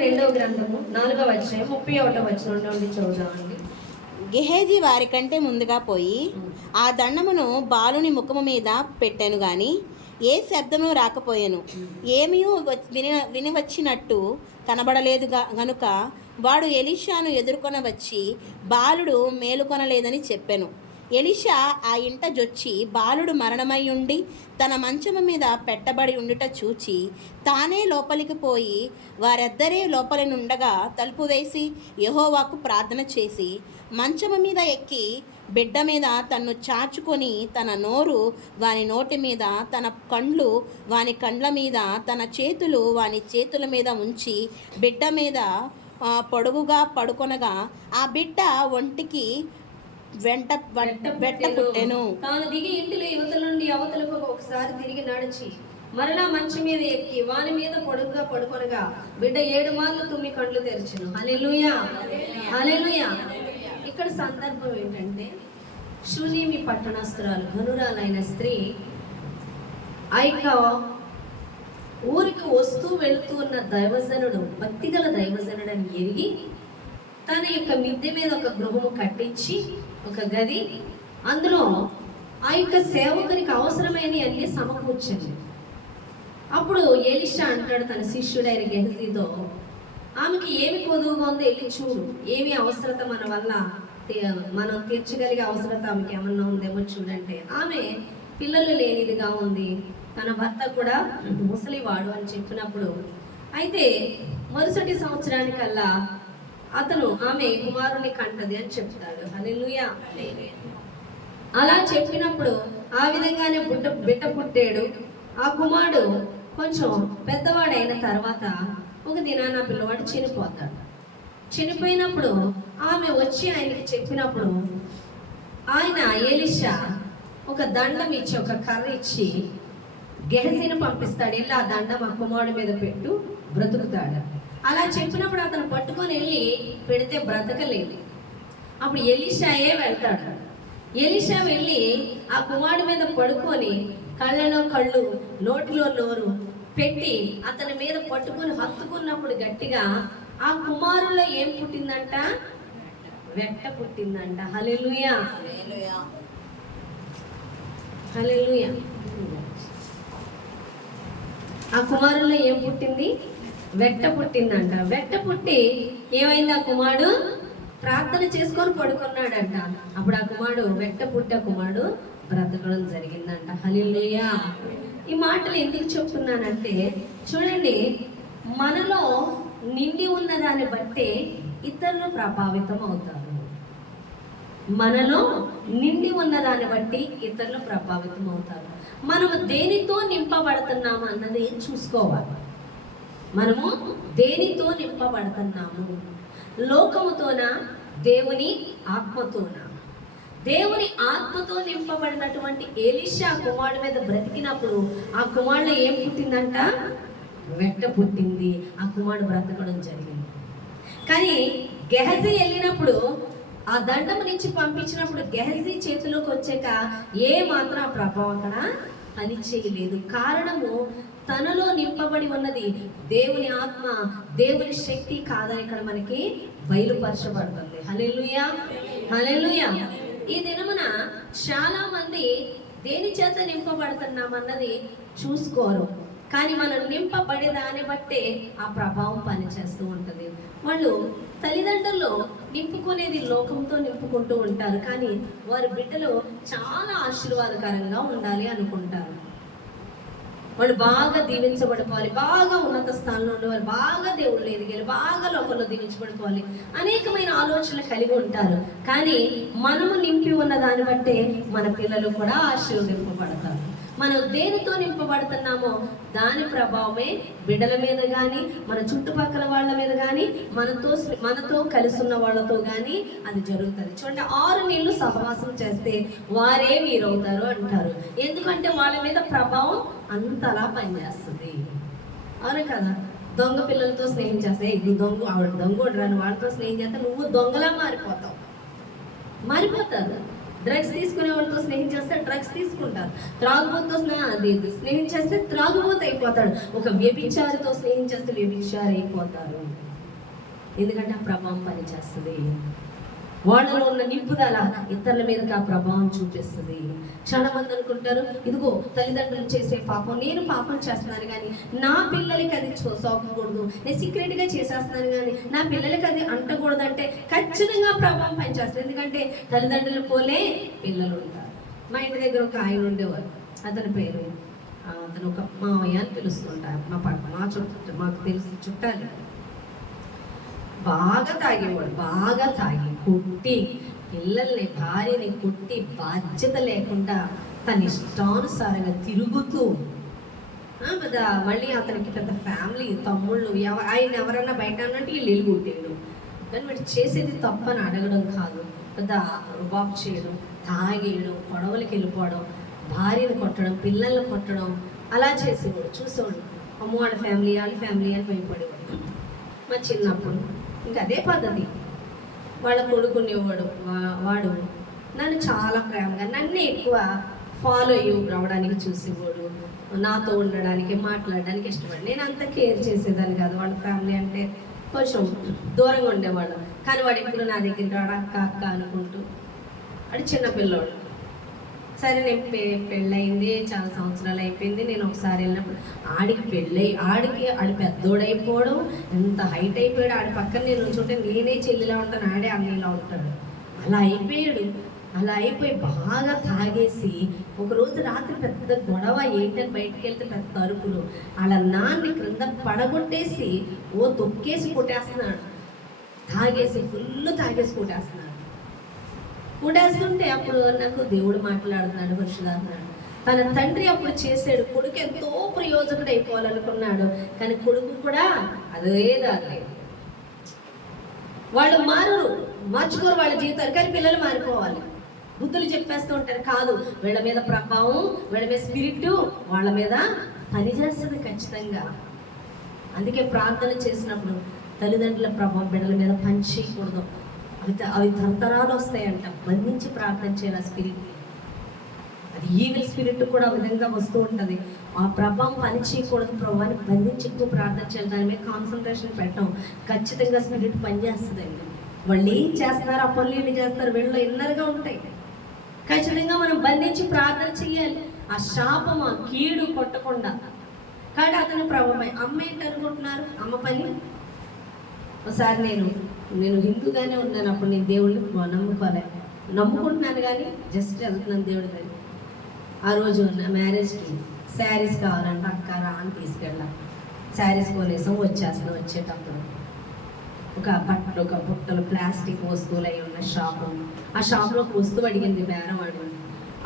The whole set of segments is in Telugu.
రెండవ గ్రంథము 4వ అధ్యాయం 31వ వచనం నుండి చదువుదామండి. గెహజీ వారి కంటే ముందుగా పోయి ఆ దండమును బాలుని ముఖము మీద పెట్టాను గాని ఏ శబ్దము రాకపోయాను. ఏమీ వినివచ్చినట్టు కనబడలేదు గనుక వాడు ఎలీషాను ఎదుర్కొన వచ్చి బాలుడు మేలుకొనలేదని చెప్పెను. ఎలీషా ఆ ఇంట జొచ్చి బాలుడు మరణమయ్యుండి తన మంచము మీద పెట్టబడి ఉండుట చూచి తానే లోపలికి పోయి వారిద్దరే లోపలి నుండగా తలుపు వేసి యెహోవాకు ప్రార్థన చేసి మంచము మీద ఎక్కి బిడ్డ మీద తన్ను చాచుకొని తన నోరు వాని నోటి మీద, తన కండ్లు వాని కండ్ల మీద, తన చేతులు వాని చేతుల మీద ఉంచి బిడ్డ మీద పొడుగుగా పడుకొనగా ఆ బిడ్డ ఒంటికి వెంట పుట్టెను. తాను దిగి ఇంటిలో యువతల నుండి అవతలకు ఒకసారి తిరిగి నడిచి మరలా మంచం మీద ఎక్కి వాని మీద పొడుగుగా పడుకొనగా బిడ్డ 7 మార్లు తుమ్మి కండ్లు తెరిచెను. హల్లెలూయా, హల్లెలూయా. ఇక్కడ సందర్భం ఏంటంటే, షూనేమి పట్టణస్తురాలు ఘనురాలైన స్త్రీ ఆ యొక్క ఊరికి వస్తూ వెళుతూ ఉన్న దైవజనుడు, భక్తిగల దైవజనుడు అని ఎరిగి తన యొక్క మిద్దె మీద ఒక గృహము కట్టించి ఒక గది, అందులో ఆ యొక్క సేవకునికి అవసరమైన అన్ని సమకూర్చింది. అప్పుడు ఎలీషా అంటాడు తన శిష్యుడైన గెహజీతో, ఆమెకి ఏమి కొదువుగా ఉందో వెళ్ళి చూడు, ఏమి అవసరత మన వల్ల మనం తీర్చగలిగే అవసరత ఆమెకి ఏమన్నా ఉందేమో చూడంటే, ఆమె పిల్లలు లేనిదిగా ఉంది, తన భర్త కూడా ముసలివాడు అని చెప్పినప్పుడు, అయితే మరుసటి సంవత్సరానికల్లా ఆమె కుమారుని కంటది అని చెప్తాడు. హల్లెలూయా. అలా చెప్పినప్పుడు ఆ విధంగానే బిడ్డ పుట్టాడు. ఆ కుమారుడు కొంచెం పెద్దవాడైన తర్వాత ఒక దినాన పిల్లవాడు చనిపోతాడు. చనిపోయినప్పుడు ఆమె వచ్చి ఆయనకి చెప్పినప్పుడు ఆయన ఎలీషా ఒక దండం ఇచ్చి, ఒక కర్ర ఇచ్చి గెహజీని పంపిస్తాడు, వెళ్ళి ఆ దండం ఆ కుమారుడి మీద పెట్టు, బ్రతుకుతాడు. అలా చెప్పినప్పుడు అతను పట్టుకొని వెళ్ళి పెడితే బ్రతకలేదు. అప్పుడు ఎలీషాయే వెళ్తాడు. ఎలీషా వెళ్ళి ఆ కుమారుడి మీద పడుకొని కళ్ళలో కళ్ళు, నోటిలో నోరు పెట్టి అతని మీద పట్టుకొని హత్తుకున్నప్పుడు గట్టిగా ఆ కుమారులో ఏం పుట్టిందంట? వెట్ట పుట్టిందంట. హల్లెలూయా, హల్లెలూయా. ఆ కుమారులో ఏం పుట్టింది? వెట్ట పుట్టిందంట. వెట్ట పుట్టి ఏమైంది? ఆ కుమారుడు ప్రార్థన చేసుకొని పడుకున్నాడంట. అప్పుడు ఆ కుమారుడు, వెట్ట పుట్టే కుమారుడు బ్రతకడం జరిగిందంట. హల్లెలూయా. ఈ మాటలు ఎందుకు చెప్తున్నానంటే, చూడండి, మనలో నిండి ఉన్న దాన్ని బట్టి ఇతరులు ప్రభావితం అవుతారు. మనలో నిండి ఉన్న దాన్ని బట్టి ఇతరులు ప్రభావితం అవుతారు. మనము దేనితో నింపబడుతున్నాము అన్నది చూసుకోవాలి. మనము దేనితో నింపబడుతున్నాము? లోకముతోనా, దేవుని ఆత్మతోనా? దేవుని ఆత్మతో నింపబడినటువంటి ఎలీషా కుమారుడి మీద బ్రతికినప్పుడు ఆ కుమారుడు ఏం పుట్టిందంట? వెట్ట పుట్టింది. ఆ కుమారుడు బ్రతకడం జరిగింది. కానీ గెహజీ వెళ్ళినప్పుడు, ఆ దండం నుంచి పంపించినప్పుడు గెహజీ చేతిలోకి వచ్చాక ఏ మాత్రం ఆ ప్రభావం అక్కడ పని చేయలేదు. కారణము, తనలో నింపబడి ఉన్నది దేవుని ఆత్మ, దేవుని శక్తి కాదని ఇక్కడ మనకి బయలుపరచబడుతుంది. హల్లెలూయా, హల్లెలూయా. ఈ దినమున చాలా మంది దేని చేత నింపబడుతున్నామన్నది చూసుకోరు. కానీ మనం నింపబడే దాన్ని బట్టే ఆ ప్రభావం పనిచేస్తూ ఉంటుంది. వాళ్ళు తల్లిదండ్రులు నింపుకునేది లోకంతో నింపుకుంటూ ఉంటారు, కానీ వారి బిడ్డలు చాలా ఆశీర్వాదకరంగా ఉండాలి అనుకుంటారు. వాళ్ళు బాగా దీవించబడిపోవాలి, బాగా ఉన్నత స్థానంలో ఉండేవాళ్ళు, బాగా దేవుళ్ళు ఎదిగాలి, బాగా లోకంలో దీవించబడిపోవాలి, అనేకమైన ఆలోచనలు కలిగి ఉంటారు. కానీ మనము నింపి ఉన్న దాన్ని బట్టే మన పిల్లలు కూడా ఆశీర్వదింపబడతారు. మనం దేనితో నింపబడుతున్నామో దాని ప్రభావమే బిడ్డల మీద కానీ, మన చుట్టుపక్కల వాళ్ళ మీద కానీ, మనతో కలిసి ఉన్న వాళ్ళతో కానీ అది జరుగుతుంది. చూడండి, 6 నెలలు సహవాసం చేస్తే వారే వీరవుతారు అంటారు. ఎందుకంటే వాళ్ళ మీద ప్రభావం అంతలా పనిచేస్తుంది. అవును కదా? దొంగ పిల్లలతో స్నేహం చేస్తే, ఇది దొంగ, ఆవిడ దొంగ రాని వాళ్ళతో స్నేహం చేస్తే నువ్వు దొంగలా మారిపోతావు. డ్రగ్స్ తీసుకునే వాళ్ళతో స్నేహం చేస్తే డ్రగ్స్ తీసుకుంటారు, త్రాగుబోతుతో స్నేహం చేస్తే త్రాగుబోతు అయిపోతాడు, ఒక వ్యభిచారితో స్నేహం చేస్తే వ్యభిచారి అయిపోతారు. ఎందుకంటే ఆ ప్రభావం పనిచేస్తుంది. వాళ్ళలో ఉన్న నింపుదల ఇతరుల మీదకి ఆ ప్రభావం చూపిస్తుంది. చాలా మంది అనుకుంటారు, ఇదిగో తల్లిదండ్రులు చేసే పాపం, నేను పాపం చేస్తున్నాను కానీ నా పిల్లలకి అది సోకకూడదు, నేను సీక్రెట్గా చేసేస్తున్నాను కానీ నా పిల్లలకి అది అంటకూడదు అంటే ఖచ్చితంగా ప్రభావం పనిచేస్తుంది. ఎందుకంటే తల్లిదండ్రులు పోలే పిల్లలు ఉంటారు. మా ఇంటి దగ్గర ఒక ఆయన ఉండేవారు, అతని పేరు అతను ఒక మావయ్య అని పిలుస్తుంటారు. మాకు తెలుసు చుట్టాలు. బాగా తాగేవాడు, బాగా తాగి కొట్టి పిల్లల్ని భార్యని కొట్టి బాధ్యత లేకుండా తన ఇష్టానుసారంగా తిరుగుతూ మళ్ళీ అతనికి పెద్ద ఫ్యామిలీ, తమ్ముళ్ళు, ఆయన ఎవరన్నా బయట అన్నట్టు వీళ్ళు కొట్టేయడం. కానీ వాడు చేసేది తప్పని అడగడం కాదు, పెద్ద రుబాబు చేయడం, తాగేయడం, గొడవలకి వెళ్ళిపోవడం, భార్యను కొట్టడం, పిల్లల్ని కొట్టడం, అలా చేసేవాడు. చూసేవాడు, అమ్మ వాళ్ళ ఫ్యామిలీ అని భయపడేవాడు. మా చిన్నప్పుడు ఇంకా అదే పద్ధతి. వాళ్ళ కొడుకునేవాడు, వాడు నన్ను చాలా ప్రేమగా, నన్ను ఎక్కువ ఫాలో రావడానికి చూసేవాడు, నాతో ఉండడానికి, మాట్లాడడానికి ఇష్టపడి. నేను అంత కేర్ చేసేదాన్ని కాదు. వాళ్ళ ఫ్యామిలీ అంటే కొంచెం దూరంగా ఉండేవాడు. కానీ వాడు ఎప్పుడు నా దగ్గరికి రాడు, అక్క అక్క అనుకుంటూ. వాడు చిన్నపిల్లోడు. సరే, నేను పెళ్ళయింది, చాలా సంవత్సరాలు అయిపోయింది. నేను ఒకసారి వెళ్ళినప్పుడు ఆడి పెద్దోడైపోవడం, ఎంత హైట్ అయిపోయాడు. ఆడి పక్కన నేను ఉంచుంటే నేనే చెల్లిలా ఉంటాను, ఆడే అన్నయ్యలా ఉంటాడు. అలా అయిపోయాడు. అలా అయిపోయి బాగా తాగేసి ఒకరోజు రాత్రి పెద్ద గొడవ, ఏంటని బయటకు వెళ్తే పెద్ద అరుపులు. అలా నాన్ని క్రింద పడగొట్టేసి తొక్కేసి కొట్టేస్తున్నాడు. తాగేసి ఫుల్ తాగేసి కొట్టేస్తున్నాడు. కూడేస్తుంటే అప్పుడు నాకు దేవుడు మాట్లాడుతున్నాడు, పరిశుద్ధాత్ముడు. తన తండ్రి అప్పుడు చేసాడు, కొడుకు ఎంతో ప్రయోజకుడు అయిపోవాలనుకున్నాడు, కానీ కొడుకు కూడా అదే దారి. వాళ్ళు మార్చుకోరు వాళ్ళ జీవితాలు, కానీ పిల్లలు మారిపోవాలి. బుద్ధులు చెప్పేస్తూ ఉంటారు, కాదు వీళ్ళ మీద ప్రభావం, వీళ్ళ మీద స్పిరిట్ వాళ్ళ మీద పనిచేస్తుంది ఖచ్చితంగా. అందుకే ప్రార్థన చేసినప్పుడు తల్లిదండ్రుల ప్రభావం బిడ్డల మీద పనిచేయకూడదు. అవి తరతరాలు వస్తాయంట. బంధించి ప్రార్థన చేయాలి స్పిరిట్. అది ఈవిల్ స్పిరిట్ కూడా ఆ విధంగా వస్తూ ఉంటుంది. ఆ ప్రభావం పని చేయకూడదు, ప్రభావాన్ని బంధించి ఎక్కువ ప్రార్థన చేయాలి, దాని మీద కాన్సన్ట్రేషన్ పెట్టడం. ఖచ్చితంగా స్పిరిట్ పనిచేస్తుందండి. వాళ్ళు ఏం చేస్తున్నారు, ఆ పనులు ఏమి చేస్తారు, వీళ్ళు ఇన్నర్గా ఉంటాయి. ఖచ్చితంగా మనం బంధించి ప్రార్థన చేయాలి, ఆ శాపం, ఆ కీడు కొట్టకుండా. కాబట్టి అతని ప్రభావం. అమ్మ ఏంటి అనుకుంటున్నారు, అమ్మ పని. ఒకసారి నేను హిందూగానే ఉన్నాను, అప్పుడు నేను దేవుడిని నమ్ముకుంటున్నాను కానీ జస్ట్ వెళ్తున్నాను దేవుడి దగ్గర. ఆ రోజు నా మ్యారేజ్కి శారీస్ కావాలంటే అక్క రా అని తీసుకెళ్ళాను. శారీస్ కొనేసాం. వచ్చేటప్పుడు ఒక బుట్టలు ప్లాస్టిక్ వస్తువులు అయి ఉన్న షాపు. ఆ షాప్లో ఒక వస్తువు అడిగింది, బేరం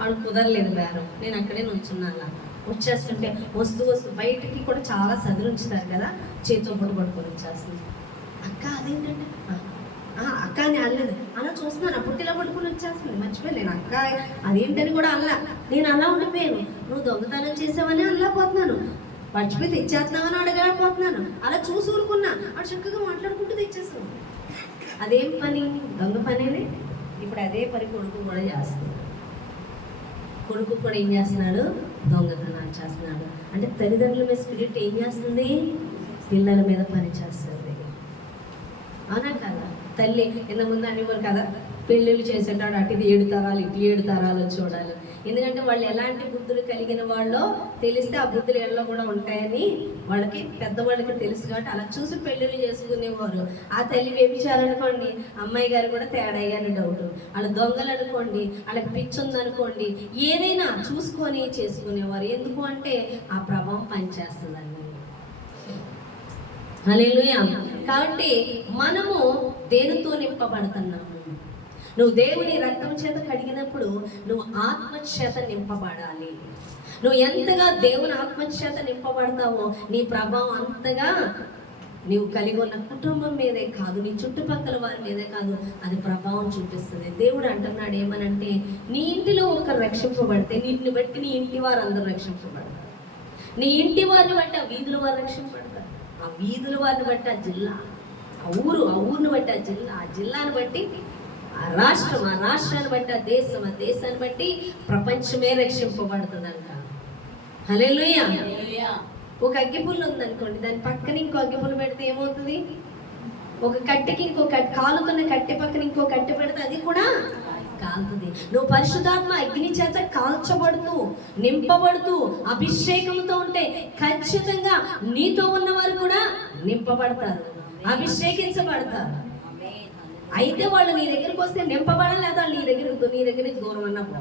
ఆడు కుదరలేదు బేరం. నేను అక్కడే నుంచున్నాను. వచ్చేస్తుంటే వస్తువు బయటికి కూడా చాలా సదురు ఉంచుతారు కదా, చేతితో పట్టుకొని వచ్చేస్తుంది. అక్క అదేంటంటే అక్క అని అనలేదు, అలా చూస్తున్నాను, పుట్టిలా పట్టుకుని వచ్చేస్తుంది. మర్చిపోయి నేను అక్క అదేంటని కూడా అల్లా. నేను అలా ఉండిపోయాను, నువ్వు దొంగతనం చేసావని అల్లాపోతున్నాను, మర్చిపోయి తెచ్చేస్తున్నామని అడగలేకపోతున్నాను. అలా చూసి ఊరుకున్నా. అటు చక్కగా మాట్లాడుకుంటూ తెచ్చేసాను. అదేం పని, దొంగ పనేనే. ఇప్పుడు అదే పని కొడుకు కూడా చేస్తున్నాడు. కొడుకు కూడా ఏం చేస్తున్నాడు, దొంగతనాలు చేస్తున్నాడు. అంటే తల్లిదండ్రుల మీద స్పిరిట్ ఏం చేస్తుంది, పిల్లల మీద పని చేస్తుంది. అవునా కదా? తల్లి ఇంతకుముందు అనేవారు కదా, పెళ్ళిళ్ళు చేసేటాడు అటు 7 తరాలు ఇటు 7 తరాలు చూడాలి. ఎందుకంటే వాళ్ళు ఎలాంటి బుద్ధులు కలిగిన వాళ్ళో తెలిస్తే ఆ బుద్ధులు ఎల్లో కూడా ఉంటాయని వాళ్ళకి, పెద్దవాళ్ళకి తెలుసు. కాబట్టి అలా చూసి పెళ్ళిళ్ళు చేసుకునేవారు. ఆ తల్లి వ్యభిచారనుకోండి, అమ్మాయి గారు కూడా తేడా అయ్యాను డౌట్. వాళ్ళ దొంగలు అనుకోండి, వాళ్ళకి పిచ్చి ఉందనుకోండి, ఏదైనా చూసుకొని చేసుకునేవారు. ఎందుకు అంటే ఆ ప్రభావం పనిచేస్తుందండి. హల్లెలూయా. కాబట్టి మనము దేనితో నింపబడుతున్నాము? నువ్వు దేవుని రక్తం చేత కడిగినప్పుడు నువ్వు ఆత్మ చేత నింపబడాలి. నువ్వు ఎంతగా దేవుని ఆత్మ చేత నింపబడతావో నీ ప్రభావం అంతగా నీవు కలిగి ఉన్న కుటుంబం మీదే కాదు, నీ చుట్టుపక్కల వారి మీదే కాదు, అది ప్రభావం చూపిస్తుంది. దేవుడు అంటున్నాడు ఏమనంటే, నీ ఇంటిలో ఒకరు రక్షింపబడితే నిన్ను బట్టి నీ ఇంటి వారు అందరూ రక్షింపబడతారు. నీ ఇంటి వారిని బట్టి ఆ వీధుల వారు రక్షింపబడతారు, ఆ వీధుల వారిని బట్టి ఆ జిల్లా, ఆ ఊరుని బట్టి ఆ జిల్లా, ఆ జిల్లాని బట్టి ఆ రాష్ట్రాన్ని బట్టి, ఆ దేశాన్ని బట్టి ప్రపంచమే రక్షింపబడుతుందంట. హల్లెలూయా. ఒక అగ్గిపుల్ల ఉందనుకోండి, దాని పక్కన ఇంకో అగ్గిపుల్ల పెడితే ఏమవుతుంది? ఒక కట్టెకి ఇంకో కాలుతున్న కట్టె పక్కన ఇంకో కట్టె పెడితే అది కూడా కాలుతుంది. నువ్వు పరిశుద్ధాత్మ అగ్ని చేత కాల్చబడుతూ, నింపబడుతూ, అభిషేకంతో ఉంటే ఖచ్చితంగా నీతో ఉన్నవారు కూడా నింపబడతారు, అభిషేకించబడతారు. అయితే వాళ్ళు నీ దగ్గరికి వస్తే నింపబడాలి, లేదా నీ దగ్గర దూరం అన్నా పో.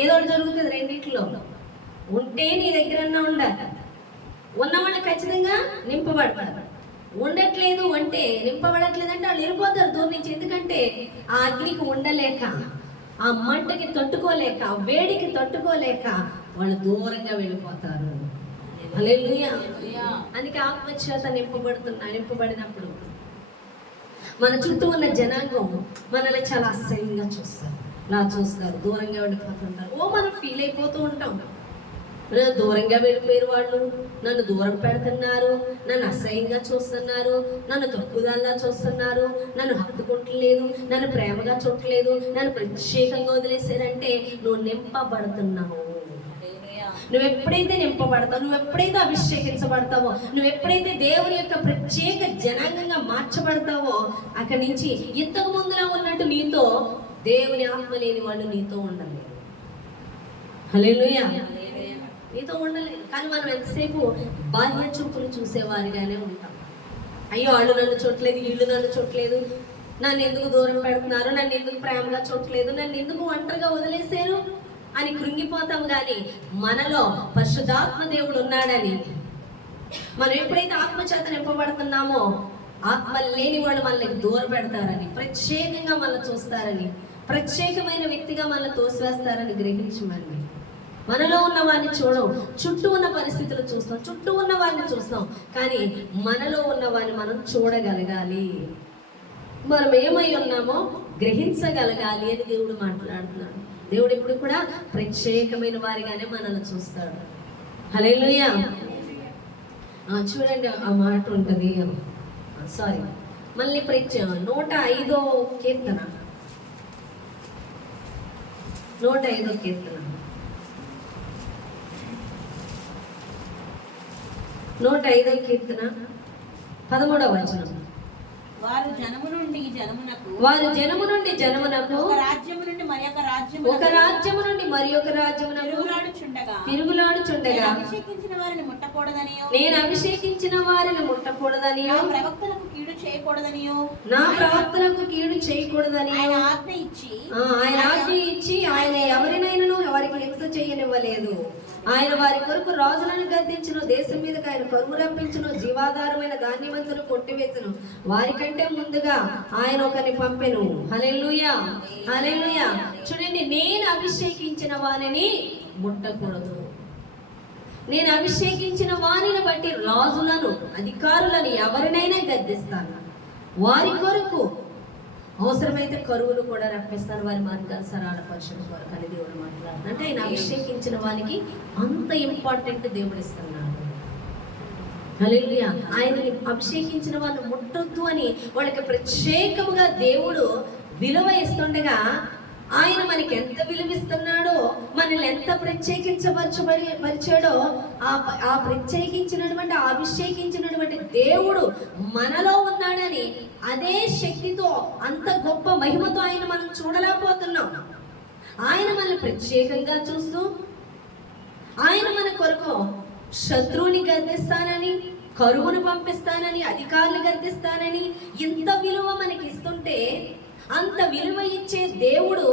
ఏదో ఒకటి జరుగుతుంది రెండింటిలో. ఉంటే నీ దగ్గరన్నా ఉండాలి. ఉన్నవాళ్ళు ఖచ్చితంగా నింపబడతారు. ఉండట్లేదు అంటే, నింపబడట్లేదు అంటే వాళ్ళు వెళ్ళిపోతారు దూరం నుంచి. ఎందుకంటే ఆ అగ్నికి ఉండలేక, ఆ మంటకి తట్టుకోలేక, ఆ వేడికి తట్టుకోలేక వాళ్ళు దూరంగా వెళ్ళిపోతారు. హల్లెలూయా. అందుకే ఆత్మచేత నింపబడినప్పుడు మన చుట్టూ ఉన్న జనాంగం మనల్ని చాలా అసహ్యంగా చూస్తారు, దూరంగా వెళ్ళిపోతుంటారు. మనం ఫీల్ అయిపోతూ ఉంటాం, దూరంగా వెళ్ళిపోయారు వాళ్ళు, నన్ను దూరం పెడుతున్నారు, నన్ను అసహ్యంగా చూస్తున్నారు, నన్ను తక్కువదాల్లా చూస్తున్నారు, నన్ను హత్తుకుంటలేదు, నన్ను ప్రేమగా చూడలేదు, నన్ను ప్రత్యేకంగా వదిలేశారంటే నువ్వు నింపబడుతున్నావు. నువ్వు ఎప్పుడైతే నింపబడతావు, నువ్వు ఎప్పుడైతే అభిషేకించబడతావో, నువ్వు ఎప్పుడైతే దేవుని యొక్క ప్రత్యేక జనాంగంగా మార్చబడతావో, అక్కడి నుంచి ఇంతకు ముందులా ఉన్నట్టు నీతో దేవుని ఆత్మ లేని వాళ్ళు నీతో ఉండలేరు. హల్లెలూయా. నీతో ఉండలేదు. కానీ మనం ఎంతసేపు బాహ్య చూపులు చూసేవారిగానే ఉంటాం. అయ్యో వాళ్ళు నన్ను చూడలేదు, వీళ్ళు నన్ను చూడలేదు, నన్ను ఎందుకు దూరం పెడుతున్నారు, నన్ను ఎందుకు ప్రేమగా చూడలేదు, నన్ను ఎందుకు ఒంటరిగా వదిలేశారు అని కృంగిపోతాం. కానీ మనలో పరిశుద్ధాత్మ దేవుడు ఉన్నాడని, మనం ఎప్పుడైతే ఆత్మచేత నింపబడుతున్నామో, ఆత్మ లేని వాళ్ళు మనల్ని దూరం పెడతారని, ప్రత్యేకంగా మనల్ని చూస్తారని, ప్రత్యేకమైన వ్యక్తిగా మనల్ని తోసివేస్తారని గ్రహించమండి. మనలో ఉన్న వారిని చూడం, చుట్టూ ఉన్న పరిస్థితులు చూస్తాం, చుట్టూ ఉన్న వారిని చూస్తాం, కానీ మనలో ఉన్న వారిని మనం చూడగలగాలి. మనం ఏమై ఉన్నామో గ్రహించగలగాలి అని దేవుడు మాట్లాడుతున్నాడు. దేవుడు ఇప్పుడు కూడా ప్రత్యేకమైన వారిగానే మనల్ని చూస్తాడు. హల్లెలూయా. చూడండి, ఆ మాట ఉంటుంది. సారీ, మళ్ళీ 105వ కీర్తన, 105వ కీర్తన 105వ కీర్తన 13వ వచనం. వారు జనము నుండి జనమునకు, ఒక రాజ్యము నుండి మరి ఒక రాజ్యమునకు తిరుగులాడుచుండగా అభిషేకించిన వారిని ముట్టకూడదనియో, నేను అభిషేకించిన వారిని ముట్టకూడదనియో, నా ప్రవక్తలకు కీడు చేయకూడదని ఆయన ఆజ్ఞ ఇచ్చి ఆయన ఎవరినైనాను ఎవరికి హింస చేయనివ్వలేదు. ఆయన వారి కొరకు రాజులను గద్దించును, దేశం మీదకి ఆయన కరువు రప్పించును, జీవాధారమైన ధాన్యవంతును కొట్టివేసును, వారికంటే ముందుగా ఆయన ఒకరిని పంపెను. హల్లెలూయా, హల్లెలూయా. చూడండి, నేను అభిషేకించిన వారిని ముట్టకూడదు. నేను అభిషేకించిన వారిని బట్టి రాజులను, అధికారులను ఎవరినైనా గద్దిస్తాను. వారి కొరకు అవసరమైతే కరువును కూడా రప్పిస్తాను, వారి మార్గాలు సరళపరచడం కొరకు అని దేవుడు మాట్లాడుతున్నాడు. అంటే ఆయన అభిషేకించిన వారికి అంత ఇంపార్టెంట్ దేవుడు ఇస్తున్నాడు. హల్లెలూయా. ఆయనని అభిషేకించిన వాళ్ళు ముట్టొద్దు అని వాళ్ళకి ప్రత్యేకముగా దేవుడు విలువ ఇస్తుండగా, ఆయన మనకి ఎంత విలువిస్తున్నాడో, మనల్ని ఎంత పరిచాడో, ఆ ప్రత్యేకించినటువంటి, అభిషేకించినటువంటి దేవుడు మనలో ఉన్నాడని, అదే శక్తితో, అంత గొప్ప మహిమతో ఆయన మనం చూడలేకపోతున్నాం. ఆయన మనల్ని ప్రత్యేకంగా చూస్తూ, ఆయన మన కొరకు శత్రువుని గద్దిస్తానని, కరువును పంపిస్తానని, అధికారులు గద్దిస్తానని ఇంత విలువ మనకి ఇస్తుంటే, అంత విలువ ఇచ్చే దేవుడు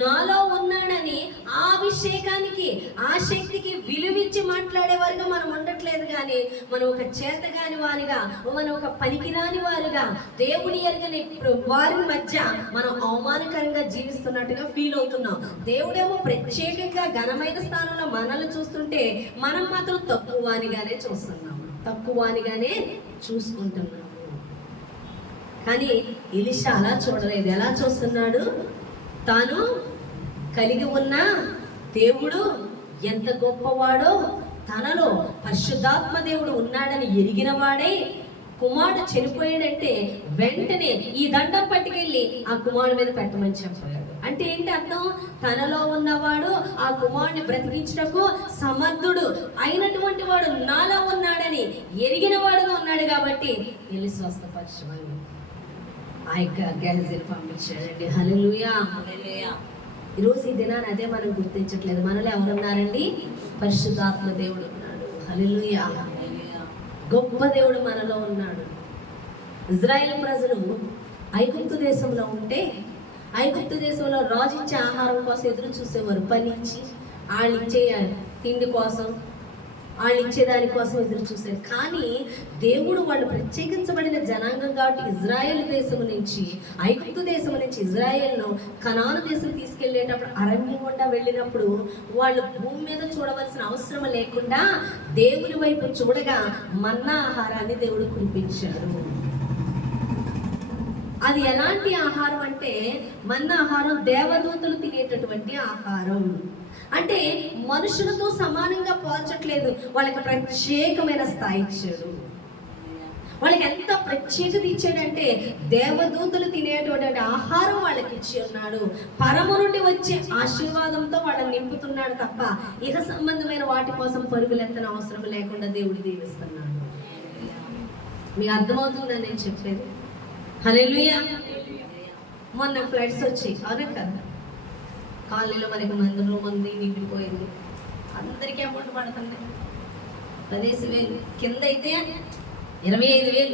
నాలో ఉన్నాడని ఆ అభిషేకానికి, ఆ శక్తికి విలువిచ్చి మాట్లాడేవారుగా మనం ఉండట్లేదు. కానీ మనం ఒక చేతగాని వారిగా, మనం ఒక పనికిరాని వారుగా, దేవుని ఎరగని వారి మధ్య మనం అవమానకరంగా జీవిస్తున్నట్టుగా ఫీల్ అవుతున్నాం. దేవుడేమో ప్రత్యేకంగా ఘనమైన స్థానంలో మనల్ని చూస్తుంటే, మనం మాత్రం తక్కువనిగానే చూస్తున్నాం, తక్కువనిగానే చూసుకుంటున్నాం. కానీ ఎలీషా అలా చూడలేదు. ఎలా చూస్తున్నాడు? తాను కలిగి ఉన్న దేవుడు ఎంత గొప్పవాడో, తనలో పరిశుద్ధాత్మ దేవుడు ఉన్నాడని ఎరిగిన వాడై, కుమారుడు చనిపోయాడంటే వెంటనే ఈ దండం పట్టుకెళ్ళి ఆ కుమారుడు మీద పెట్టమని చెప్పాడు. అంటే ఏంటి అర్థం? తనలో ఉన్నవాడు ఆ కుమారుడిని బ్రతికించటకు సమర్థుడు అయినటువంటి వాడు నాలో ఉన్నాడని ఎరిగిన వాడుగా ఉన్నాడు కాబట్టి వెళ్ళి స్వస్థపరచమని ఆ యొక్క గ్యాలజీని పంపించాడండి. హల్లెలూయా. ఈరోజు ఈ దినాన్ని అదే మనం గుర్తించట్లేదు. మనలో ఎవరున్నారండి? పరిశుద్ధాత్మ దేవుడు ఉన్నాడు. హల్లెలూయా. గొప్ప దేవుడు మనలో ఉన్నాడు. ఇజ్రాయేల్ ప్రజలు ఐగుప్తు దేశంలో ఉంటే ఐగుప్తు దేశంలో రాజు ఇచ్చే ఆహారం కోసం ఎదురు చూసేవారు. పని ఇచ్చి వాళ్ళు ఇచ్చే తిండి కోసం, వాళ్ళు ఇచ్చే దానికోసం ఎదురు చూశారు. కానీ దేవుడు వాళ్ళు ప్రత్యేకించబడిన జనాంగం కాబట్టి ఇజ్రాయెల్ దేశం నుంచి, ఐగుప్తు దేశం నుంచి ఇజ్రాయెల్ను కనాను దేశం తీసుకెళ్లేటప్పుడు అరణ్యం గుండా వెళ్ళినప్పుడు వాళ్ళు భూమి మీద చూడవలసిన అవసరం లేకుండా దేవుని వైపు చూడగా మన్నా ఆహారాన్ని దేవుడు కురిపించాడు. అది ఎలాంటి ఆహారం అంటే మన్నా ఆహారం దేవదూతలు తినేటటువంటి ఆహారం. అంటే మనుషులతో సమానంగా పోల్చట్లేదు, వాళ్ళకి ప్రత్యేకమైన స్థాయి ఇచ్చాడు. వాళ్ళకి ఎంత ప్రత్యేకత ఇచ్చాడంటే దేవదూతలు తినేటువంటి ఆహారం వాళ్ళకి ఇచ్చి ఉన్నాడు. పరము నుండి వచ్చే ఆశీర్వాదంతో వాళ్ళని నింపుతున్నాడు తప్ప ఇహ సంబంధమైన వాటి కోసం పరుగులెత్తన అవసరం లేకుండా దేవుడు దీవిస్తున్నాడు. మీకు అర్థమవుతుందని నేను చెప్పేది? హల్లెలూయా. మొన్న ఫ్లడ్స్ వచ్చాయి, అవునా కదా? కాలనీలో మనకి మంది నిండిపోయింది. అందరికీ అమౌంట్ పడుతుంది. 10,000 కింద అయితే 25,000.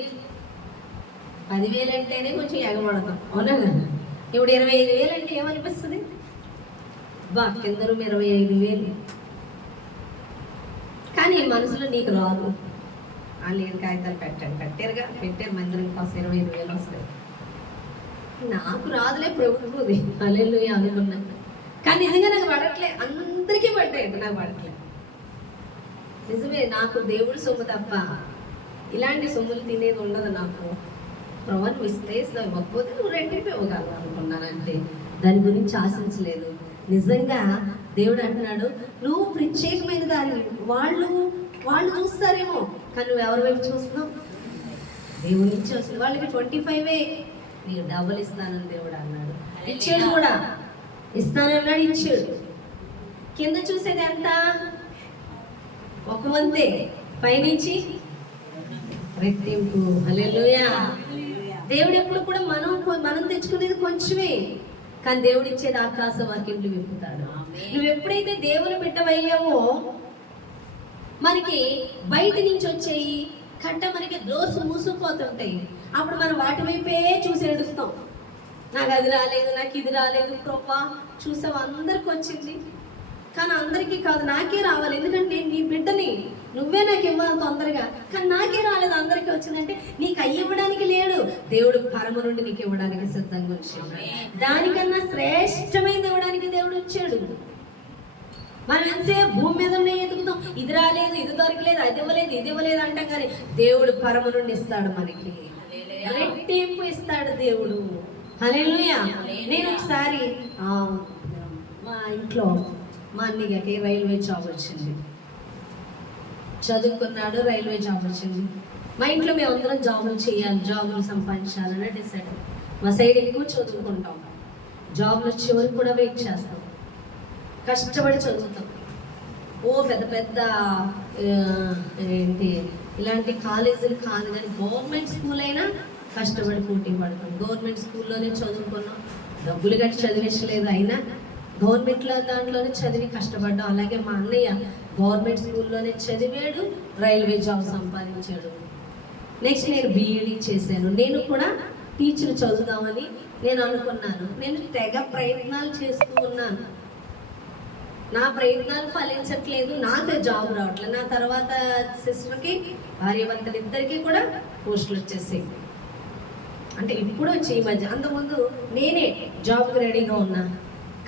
10,000 అంటేనే కొంచెం ఎగబడతాం, అవునా కదా? ఇప్పుడు 25,000 అంటే ఏమనిపిస్తుంది? కింద 25,000. కానీ మనసులో నీకు రాదు. లేదు, కాగితాలు పెట్టారు మందిరం కోసం 25,000 వస్తాయి. నాకు రాదులే, ప్రభుత్వది హల్లెలూయా అనుకున్నా. కానీ నిజంగా నాకు పడట్లే. అందరికీ పడ్డాయి, నాకు పడట్లే. నిజమే, నాకు దేవుడి సొమ్ము తప్ప ఇలాంటి సొమ్ములు తినేది ఉండదు. నాకు ప్రభువు ఇస్తే ఇవ్వకపోతే నువ్వు రెండింటి ఇవ్వగలవు అనుకున్నాను అంతే. దాని గురించి ఆశించలేదు. నిజంగా దేవుడు అంటున్నాడు, నువ్వు ప్రత్యేకమైన దాన్ని వాళ్ళు చూస్తారేమో, కానీ నువ్వు ఎవరి వైపు చూస్తున్నావు? దేవుడి నుంచి వస్తుంది. వాళ్ళకి 25 నీకు డబ్బులు ఇస్తానని దేవుడు అన్నాడు. ఇచ్చాడు కూడా. ఇస్తానన్నాడు, ఇచ్చాడు. కింద చూసేది ఎంత? 1 వంతే, పైనుంచి రెట్టింపు. హల్లెలూయా. దేవుడు ఎప్పుడు కూడా మనం తెచ్చుకునేది కొంచెమే, కానీ దేవుడు ఇచ్చేది ఆకాశ వాకింట్లు విప్పుతాడు. నువ్వు ఎప్పుడైతే దేవుని బిడ్డవయ్యావో మనకి బయట నుంచి వచ్చేయి కట్ట మనకి దోసు మూసుకుపోతుంటాయి. అప్పుడు మనం వాటి వైపే చూసి ఏడుస్తాం. నాకు అది రాలేదు, నాకు ఇది రాలేదు. ప్రభా చూసావు, అందరికి వచ్చింది, కానీ అందరికీ కాదు, నాకే రావాలి. ఎందుకంటే నేను నీ బిడ్డని, నువ్వే నాకు ఇవ్వాలి తొందరగా, కానీ నాకే రాలేదు, అందరికీ వచ్చిందంటే నీకు ఇవ్వడానికి లేడు. దేవుడు పరమ నుండి నీకు ఇవ్వడానికి సిద్ధంగా వచ్చాడు. దానికన్నా శ్రేష్టమైనది ఇవ్వడానికి దేవుడు వచ్చాడు. మనం ఎంతసేపు భూమి మీద ఎదుగుతాం, ఇది రాలేదు, ఇది దొరకలేదు, అది ఇవ్వలేదు, ఇది ఇవ్వలేదు అంటాం, కానీ దేవుడు పరమ నుండి ఇస్తాడు, మనకి రెట్టింపు ఇస్తాడు దేవుడు. హల్లెలూయా. నేను ఒకసారి మా ఇంట్లో మా అన్నయ్యకి రైల్వే జాబ్ వచ్చింది. చదువుకున్నాడు, రైల్వే జాబ్ వచ్చింది. మా ఇంట్లో మేము అందరం జాబులు చేయాలి, జాబులు సంపాదించాలని డిసైడ్. మా సైడ్ ఎక్కువ చదువుకుంటాం, జాబులు వచ్చే వరకు కూడా వెయిట్ చేస్తాం, కష్టపడి చదువుతాం. పెద్ద పెద్ద ఏంటి ఇలాంటి కాలేజీలు కాదు, కానీ గవర్నమెంట్ స్కూల్ అయినా కష్టపడి పోటీ పడతాం. గవర్నమెంట్ స్కూల్లోనే చదువుకున్నాం, డబ్బులు కట్టి చదివించలేదు, అయినా గవర్నమెంట్లో దాంట్లోనే చదివి కష్టపడ్డాం. అలాగే మా అన్నయ్య గవర్నమెంట్ స్కూల్లోనే చదివాడు, రైల్వే జాబ్ సంపాదించాడు. నెక్స్ట్ నేను బీఈడీ చేశాను. నేను కూడా టీచర్ చదువుదామని నేను అనుకున్నాను. నేను తెగ ప్రయత్నాలు చేస్తూ ఉన్నాను. నా ప్రయత్నాలు ఫలించట్లేదు, నాకు జాబ్ రావట్లేదు. నా తర్వాత సిస్టర్కి, భార్యాభర్తలు ఇద్దరికి కూడా పోస్టులు వచ్చేసాయి. అంటే ఇప్పుడు వచ్చి ఈ మధ్య, అంతకుముందు నేనే జాబ్కి రెడీగా ఉన్నా,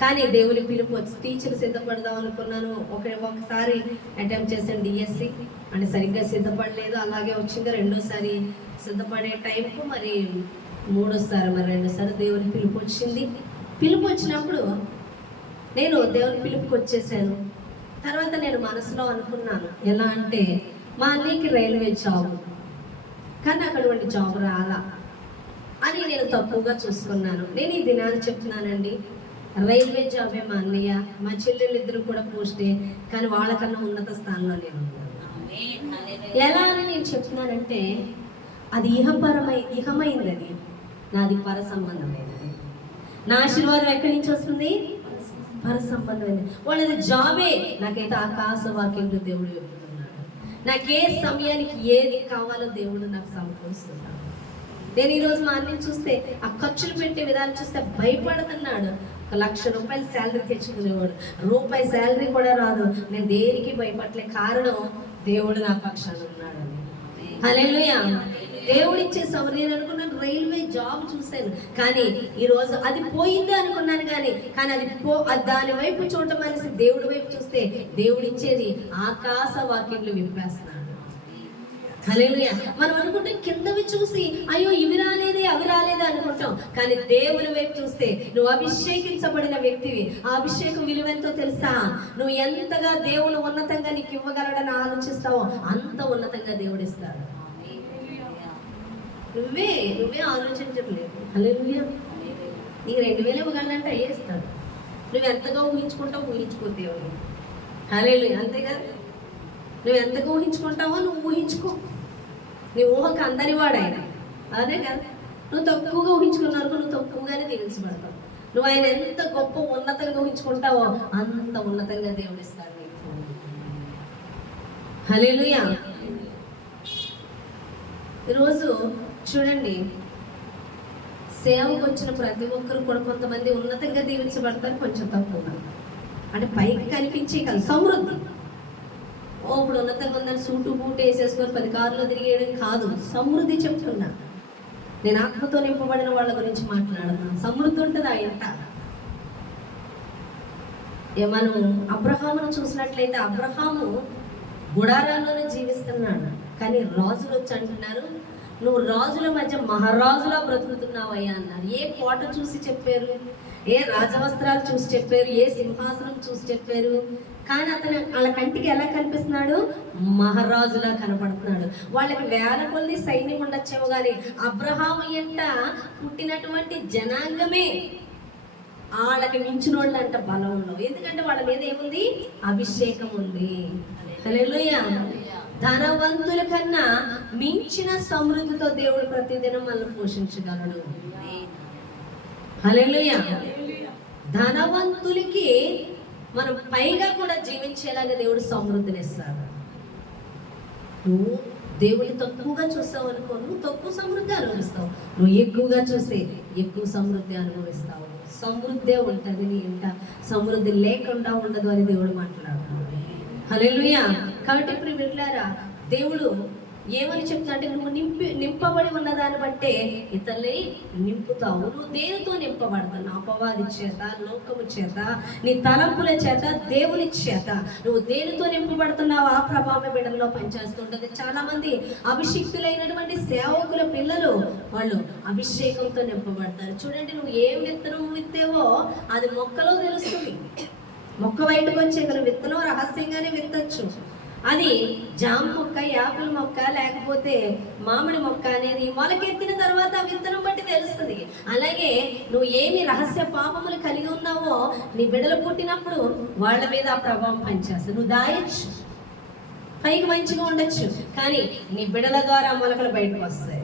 కానీ దేవుని పిలుపు వచ్చి టీచర్ సిద్ధపడదాం అనుకున్నాను. ఒకసారి అటెంప్ట్ చేశాను డిఎస్సి, అంటే సరిగ్గా సిద్ధపడలేదు, అలాగే వచ్చింది. రెండోసారి సిద్ధపడే టైంకు మరి రెండోసారి దేవుని పిలుపు వచ్చింది. పిలుపు వచ్చినప్పుడు నేను దేవుని పిలుపుకి వచ్చేసాను. తర్వాత నేను మనసులో అనుకున్నాను, ఎలా అంటే మా అన్నయ్యకి రైల్వే జాబ్, కానీ నాకు అటువంటి జాబ్ రాలా అని నేను తక్కువగా చూసుకున్నాను. నేను ఈ దినాన్ని చెప్తున్నానండి, రైల్వే జాబే మా అన్నయ్య, మా చెల్లెళ్ళు ఇద్దరు కూడా పోస్టే, కానీ వాళ్ళకన్నా ఉన్నత స్థానంలో నేను ఉన్నాను. ఎలా అని నేను చెప్తున్నానంటే, అది ఇహమైంది, అది నాది పర సంబంధమైనది. నా ఆశీర్వాదం ఎక్కడి నుంచి వస్తుంది? పర సంబంధమైనది. వాళ్ళది జాబే. నాకైతే ఆకాశ వాక్యంలో దేవుడు చెప్తున్నాడు, నాకు ఏ సమయానికి ఏది కావాలో దేవుడు నాకు సమకూరుస్తున్నాడు. నేను ఈరోజు మా అన్నని చూస్తే, ఆ ఖర్చులు పెట్టే విధానం చూస్తే భయపడుతున్నాడు. 1,00,000 రూపాయలు శాలరీ తెచ్చుకునేవాడు, రూపాయి శాలరీ కూడా రాదు. నేను దేనికి భయపడలే, కారణం దేవుడు నా పక్షాన ఉన్నాడని. హల్లెలూయా. దేవుడు ఇచ్చే సమయం. నేను అనుకున్నాను రైల్వే జాబ్ చూశాను, కానీ ఈరోజు అది పోయిందే అనుకున్నాను. కానీ అది దాని వైపు చూడటం అనేసి దేవుడి వైపు చూస్తే దేవుడు ఇచ్చేది ఆకాశ వాక్యంలో విప్పేస్తున్నాడు. హల్లెలూయా. మనం అనుకుంటే కిందవి చూసి అయ్యో ఇవి రాలేదే అవి రాలేదే అనుకుంటాం, కానీ దేవుని వైపు చూస్తే నువ్వు అభిషేకించబడిన వ్యక్తివి. ఆ అభిషేకం విలువెంతో తెలుసా? నువ్వు ఎంతగా దేవుని ఉన్నతంగా నీకు ఇవ్వగలడని ఆలోచిస్తావో అంత ఉన్నతంగా దేవుడు ఇస్తాడు. నువ్వే ఆలోచించట్లేదు. హల్లెలూయా. నీకు 2,000 ఇవ్వగలంటే అయ్యేస్తాడు. నువ్వు ఎంతగా ఊహించుకుంటావు, ఊహించుకోతేవు. హల్లెలూయా. అంతేగా, నువ్వు ఎంతగా ఊహించుకుంటావో నువ్వు ఊహించుకో. నీ ఊహకు అందని వాడాయన, అదే కదా. నువ్వు తక్కువగా ఊహించుకున్నావు, నువ్వు తక్కువగానే దీవించబడతావు. నువ్వు ఆయన ఎంత గొప్ప ఉన్నతంగా ఊహించుకుంటావో అంత ఉన్నతంగా దేవుడు ఇస్తాడు నీకు. హల్లెలూయా. ఈరోజు చూడండి, సేవకు వచ్చిన ప్రతి ఒక్కరు కూడా కొంతమంది ఉన్నతంగా దీవించబడతారు, కొంచెం తక్కువ. అంటే పైకి కనిపించే కాదు, సమృద్ధి. ఇప్పుడు ఉన్నతంగా ఉందని సూటు బూటు వేసేసుకొని 10 కార్లో తిరిగేయడం కాదు, సమృద్ధి చెప్తున్నా. నేను ఆత్మతో నింపబడిన వాళ్ళ గురించి మాట్లాడుతున్నాను. సమృద్ధి ఉంటుంది ఆ ఇంట. మనం అబ్రహామును చూసినట్లయితే, అబ్రహాము గుడారాల్లోనే జీవిస్తున్నాడు, కానీ రాజులు వచ్చి అంటున్నారు నువ్వు రాజుల మధ్య మహారాజులా బ్రతుకుతున్నావయ్యా అన్నారు. ఏ కోట చూసి చెప్పారు, ఏ రాజవస్త్రాలు చూసి చెప్పారు, ఏ సింహాసనం చూసి చెప్పారు, కానీ అతను వాళ్ళ కంటికి ఎలా కనిపిస్తున్నాడు? మహారాజులా కనపడుతున్నాడు. వాళ్ళకి వేల కొద్ది సైన్యం ఉండొచ్చేమో, కానీ అబ్రహాము ఎంట పుట్టినటువంటి జనాంగమే వాళ్ళకి మించిన వాళ్ళు అంట బలం ఉండవు. ఎందుకంటే వాళ్ళ మీద ఏముంది? అభిషేకం ఉంది. హల్లెలూయా. ధనవంతుల కన్నా మించిన సమృద్ధితో దేవుడు ప్రతిదినం మనల్ని పోషించగలడు. హల్లెలూయా. ధనవంతులకి మనం పైగా కూడా జీవించేలాగా దేవుడు సమృద్ధిని ఇస్తాడు. నువ్వు దేవుని తక్కువగా చూస్తావు అనుకో, నువ్వు తక్కువ సమృద్ధి అనుభవిస్తావు. నువ్వు ఎక్కువగా చూస్తే ఎక్కువ సమృద్ధి అనుభవిస్తావు. సమృద్ధే ఉంటుంది నీ ఇంట, సమృద్ధి లేకుండా ఉండదు అని దేవుడు మాట్లాడుతున్నాడు. హల్లెలూయా. కాబట్టి ఇప్పుడు వింటారా, దేవుడు ఏమని చెప్తా అంటే, నువ్వు నింపబడి ఉన్న దాన్ని బట్టే ఇతరులని నింపుతావు. నువ్వు దేనితో నింపబడతావు? అపవాది చేత, లోకము చేత, నీ తలంపుల చేత, దేవుని చేత. నువ్వు దేనితో నింపబడుతున్నావు ఆ ప్రభావం బిడ్డల్లో పనిచేస్తుంటుంది. చాలా మంది అభిషిక్తులైనటువంటి సేవకుల పిల్లలు వాళ్ళు అభిషేకంతో నింపబడతారు. చూడండి, నువ్వు ఏ విత్తనం విత్తేవో అది మొక్కలో తెలుస్తుంది. మొక్క బయటకు వచ్చే విత్తనం రహస్యంగానే విత్తచ్చు. అది జామ మొక్క, యాపిల్ మొక్క, లేకపోతే మామిడి మొక్క అనేది మొలకెత్తిన తర్వాత విత్తనం బట్టి తెలుస్తుంది. అలాగే నువ్వు ఏమి రహస్య పాపములు కలిగి ఉన్నావో నీ బిడ్డలు పుట్టినప్పుడు వాళ్ళ మీద ఆ ప్రభావం పనిచేస్తుంది. నువ్వు దాయొచ్చు, పైకి మంచిగా ఉండొచ్చు, కానీ నీ బిడ్డల ద్వారా మొలకలు బయటకు వస్తాయి.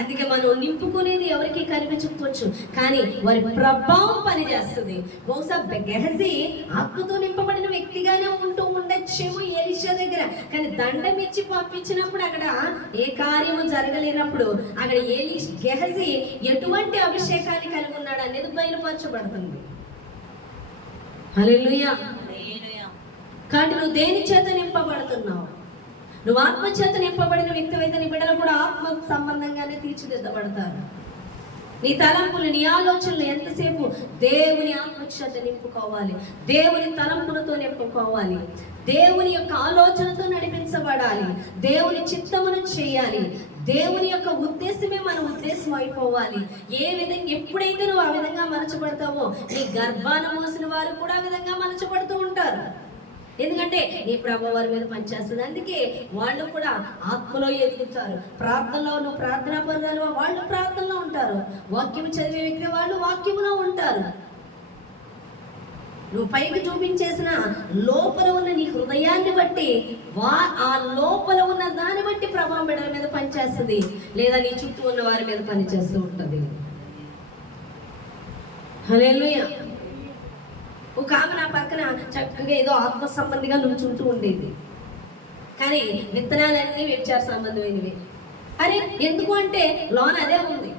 అందుకే మనం నింపుకునేది ఎవరికి కనిపించకపోవచ్చు, కానీ వారి ప్రభావం పనిచేస్తుంది. బహుశా గెహజీ ఆత్మతో నింపబడిన వ్యక్తిగానే ఉంటూ ఉండొచ్చేమో ఎలీషా దగ్గర, కానీ దండం ఇచ్చి పంపించినప్పుడు అక్కడ ఏ కార్యము జరగలేనప్పుడు అక్కడ గెహజీ ఎటువంటి అభిషేకాన్ని కలిగి ఉన్నాడు అనేది బయలుపరచబడుతుంది. హల్లెలూయా. కాబట్టి నువ్వు దేని చేత నింపబడుతున్నావు? నువ్వు ఆత్మ చేత నింపబడిన వ్యక్తి అయితే నీ బిడ్డలు కూడా ఆత్మ సంబంధంగానే తీర్చిదిద్దబడతారు. నీ తలంపులు, నీ ఆలోచనలు ఎంతసేపు దేవుని ఆత్మ చేత నింపుకోవాలి, దేవుని తలంపులతో నింపుకోవాలి, దేవుని యొక్క ఆలోచనతో నడిపించబడాలి, దేవుని చిత్తమును చేయాలి, దేవుని యొక్క ఉద్దేశమే మన ఉద్దేశం అయిపోవాలి. ఏ విధంగా ఎప్పుడైతే నువ్వు ఆ విధంగా మలచబడతావో నీ గర్భాన మోసిన వారు కూడా ఆ విధంగా మలచబడుతూ ఉంటారు. ఎందుకంటే నీ ప్రభావం వారి మీద పనిచేస్తుంది. అందుకే వాళ్ళు కూడా ఆత్మలో ఎదుగుతారు. ప్రార్థనలో నువ్వు ప్రార్థనా పరులు వాళ్ళు ప్రార్థనలో ఉంటారు. వాక్యం చదివే వ్యక్తి వాళ్ళు వాక్యములో ఉంటారు. నువ్వు పైకి చూపించేసిన లోపల ఉన్న నీ హృదయాన్ని బట్టి ఆ లోపల ఉన్న దాన్ని బట్టి ప్రభావం బిడ్డల మీద పనిచేస్తుంది, లేదా నీ చుట్టూ ఉన్న వారి మీద పనిచేస్తూ ఉంటుంది. హల్లెలూయా. ఒక ఆమె నా పక్కన చక్కగా ఏదో ఆత్మ సంబంధిగా నుంచుంటూ ఉండేది, కానీ విత్తనాలన్నీ వ్యభిచార సంబంధమైనవి. అరే ఎందుకు అంటే లోన అదే ఉంది.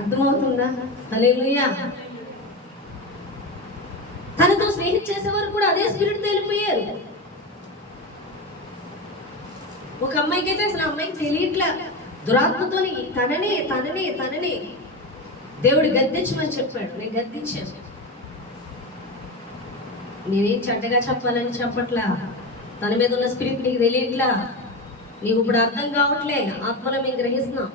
అర్థమవుతుందా? హల్లెలూయా. తనతో స్నేహం చేసేవారు కూడా అదే స్పిరిట్ తెలిపోయారు. ఒక అమ్మాయికి అయితే అసలు అమ్మాయికి తెలియట్లా, దురాత్మతోని తననే దేవుడు గద్దించమని చెప్పాడు. నేను గద్దించాను. నేనేం చెడ్డగా చెప్పాలని చెప్పట్లా, తన మీద ఉన్న స్పిరిట్ నీకు తెలియట్లా, నీకు ఇప్పుడు అర్థం కావట్లే. ఆత్మలో మేము గ్రహిస్తున్నాం.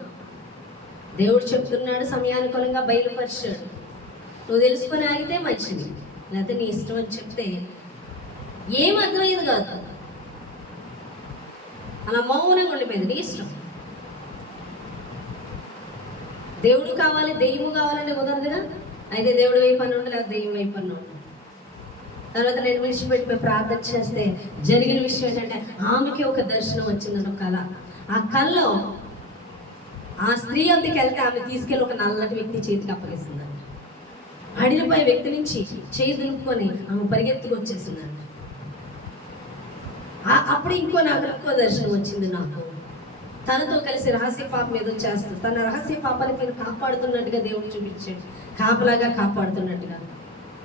దేవుడు చెప్తున్నాడు, సమయానుకూలంగా బయలుపరిచాడు. నువ్వు తెలుసుకొని ఆగితే మంచిది, లేకపోతే నీ ఇష్టం అని చెప్తే ఏం అర్థమయ్యేది కాదు. అలా మౌనంగా ఉండిపోయింది. నీ ఇష్టం. దేవుడు కావాలి, దెయ్యము కావాలంటే కుదరదుగా. అయితే దేవుడు వైపు అని ఉండి, లేదా దెయ్యం వైపు అని ఉండి. తర్వాత నేను విడిచిపెట్టిపోయి ప్రార్థన చేస్తే జరిగిన విషయం ఏంటంటే ఆమెకి ఒక దర్శనం వచ్చిందని ఒక కళ. ఆ కళలో ఆ స్త్రీ వద్దకు వెళ్తే ఆమె తీసుకెళ్ళి ఒక నల్లటి వ్యక్తి చేతికి అప్పగిస్తుంది. అడిగిపోయే వ్యక్తి నుంచి చేయి దులుపుకొని ఆమె పరిగెత్తుకు వచ్చేసిందంట. అప్పుడు నాకు ఇంకో దర్శనం వచ్చింది. నాకు తనతో కలిసి రహస్య పాప మీద వచ్చేస్తుంది. తన రహస్య పాపానికి కాపాడుతున్నట్టుగా దేవుడు చూపించాడు, కాపలాగా కాపాడుతున్నట్టుగా.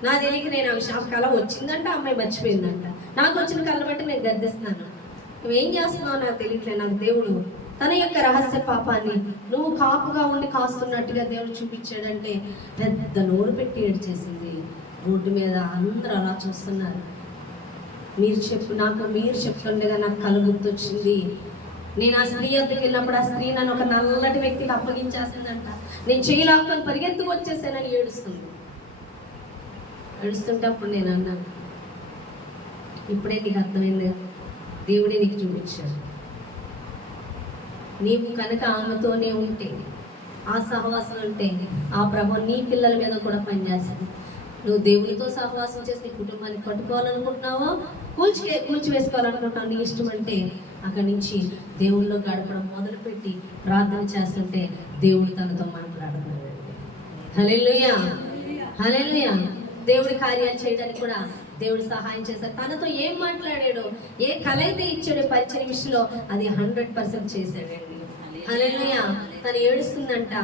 నా తెలియక నేను ఆ షాప్ కళ వచ్చిందంట, అమ్మాయి మర్చిపోయిందంట. నాకు వచ్చిన కళ బట్టి నేను గద్దిస్తున్నాను. నువ్వేం చేస్తున్నావు నాకు తెలియట్లేదు. నాకు దేవుడు తన యొక్క రహస్య పాపాన్ని నువ్వు కాపుగా ఉండి కాస్తున్నట్టుగా దేవుడు చూపించాడంటే పెద్ద నోరు పెట్టి ఏడ్చేసింది. రోడ్డు మీద అందరూ అలా చూస్తున్నారు. మీరు చెప్తుండగా నాకు కళ గుర్తొచ్చింది. నేను ఆ స్త్రీ వద్దకు వెళ్ళినప్పుడు ఆ స్త్రీ నన్ను ఒక నల్లటి వ్యక్తికి అప్పగించేస్తుందంట. నేను చేయలాక్కొని పరిగెత్తుకు వచ్చేసానని ఏడుస్తుంటే అప్పుడు నేను అన్నాను, ఇప్పుడే నీకు అర్థమైంది, దేవుడే నీకు చూపించాడు. నీవు కనుక ఆమెతోనే ఉంటే, ఆ సహవాసం ఉంటే ఆ ప్రభు నీ పిల్లల మీద కూడా పనిచేస్తుంది. నువ్వు దేవునితో సహవాసం చేసి నీ కుటుంబాన్ని కట్టుకోవాలనుకుంటున్నావో కూల్చివేసుకోవాలనుకుంటున్నావు, నీ ఇష్టం అంటే అక్కడి నుంచి దేవుళ్ళలో గడపడం మొదలుపెట్టి ప్రార్థన చేస్తుంటే దేవుడు తనతో మాట్లాడుతున్నాడు. హల్లెలూయా, హల్లెలూయా. దేవుడి కార్యాలు చేయడానికి కూడా దేవుడు సహాయం చేశారు. తనతో ఏం మాట్లాడాడో, ఏ కళ అయితే ఇచ్చాడో పరిచయ విషయంలో అది 100% చేశాడండి. హల్లెలూయా. తను ఏడుస్తుందంట,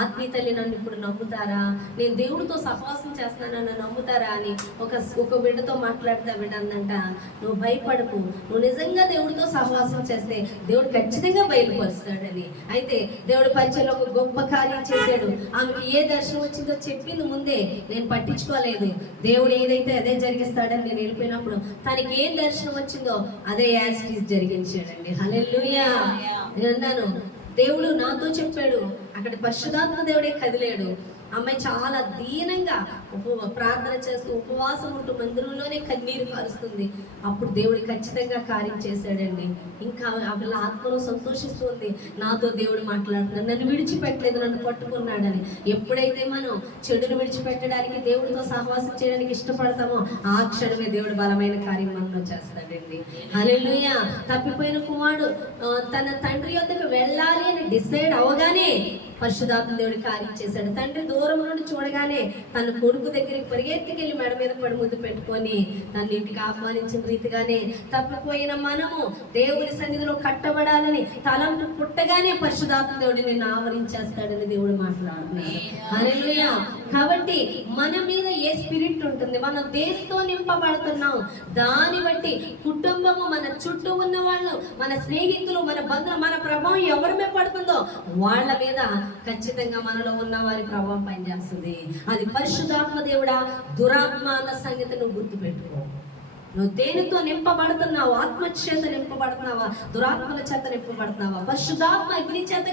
ఆత్మీయ తల్లి నన్ను ఇప్పుడు నమ్ముతారా, నేను దేవుడితో సహవాసం చేస్తున్నానని నమ్ముతారా అని ఒక బిడ్డతో మాట్లాడితే బిడ్డ అందంట, నువ్వు భయపడకు, నువ్వు నిజంగా దేవుడితో సహవాసం చేస్తే దేవుడు ఖచ్చితంగా బయలుపరుస్తాడని. అయితే దేవుడు పరిచయంలో ఒక గొప్ప కార్యం చేశాడు. ఆమెకి ఏ దర్శనం వచ్చిందో చెప్పింది ముందే, నేను పట్టించుకోలేదు. దేవుడు ఏదైతే అదే జరిగిస్తాడని నేను వెళ్ళిపోయినప్పుడు తనకి ఏం దర్శనం వచ్చిందో అదే యాజ్ ఇట్ ఈజ్ జరిగించాడండి. హల్లెలూయా. నేను అన్నాను, దేవుడు నాతో చెప్పాడు. అక్కడ పరిశుద్ధాత్మ దేవుడే కదిలాడు. అమ్మాయి చాలా దీనంగా ప్రార్థన చేస్తూ ఉపవాసం ఉంటూ మందిరంలోనే కన్నీరు కారుస్తుంది. అప్పుడు దేవుడు ఖచ్చితంగా కార్యం చేశాడండి. ఇంకా ఆ పిల్ల ఆత్మలో సంతోషిస్తుంది, నాతో దేవుడు మాట్లాడుతున్నాడు, నన్ను విడిచిపెట్టలేదు, నన్ను పట్టుకున్నాడని. ఎప్పుడైతే మనం చెడును విడిచిపెట్టడానికి దేవుడితో సహవాసం చేయడానికి ఇష్టపడతామో ఆ క్షణమే దేవుడు బలమైన కార్యం మనలో చేస్తాడండి. హల్లెలూయా. తప్పిపోయిన కుమారుడు తన తండ్రి యొద్దకు వెళ్ళాలి అని డిసైడ్ అవగానే పరిశుద్ధాత్మ దేవుడి కార్యం చేశాడు. తండ్రి దూరం నుండి చూడగానే తన కొడుకు దగ్గరికి పరిగెత్తికెళ్ళి మెడ మీద పడి ముద్దు పెట్టుకొని తన ఇంటికి ఆహ్వానించిన రీతిగానే తప్పిపోయిన మనము దేవుని సన్నిధిలో కట్టబడాలని తలంపు పుట్టగానే పరిశుద్ధాత్మ దేవుడు నిన్ను ఆవరించేస్తాడని దేవుడు మాట్లాడుతున్నాడు. హల్లెలూయా. కాబట్టి మన మీద ఏ స్పిరిట్ ఉంటుంది, మనం దేనితో నింపబడుతున్నాం దాన్ని బట్టి కుటుంబము, మన చుట్టూ ఉన్న వాళ్ళు, మన స్నేహితులు, మన బంధువులు, మన ప్రభావం ఎవరి మీద పడుతుందో వాళ్ళ మీద ఖచ్చితంగా మనలో ఉన్న వారి ప్రభావం పనిచేస్తుంది. అది పరిశుద్ధాత్మ దేవుడా దురాత్మ అన్న సంగతి నువ్వు గుర్తుపెట్టుకో. నువ్వు దేనితో నింపబడుతున్నావు? ఆత్మచేత నింపబడుతున్నావా? దురాత్మల చేత నింపబడుతున్నావా? పరిశుద్ధాత్మ అగ్ని చేత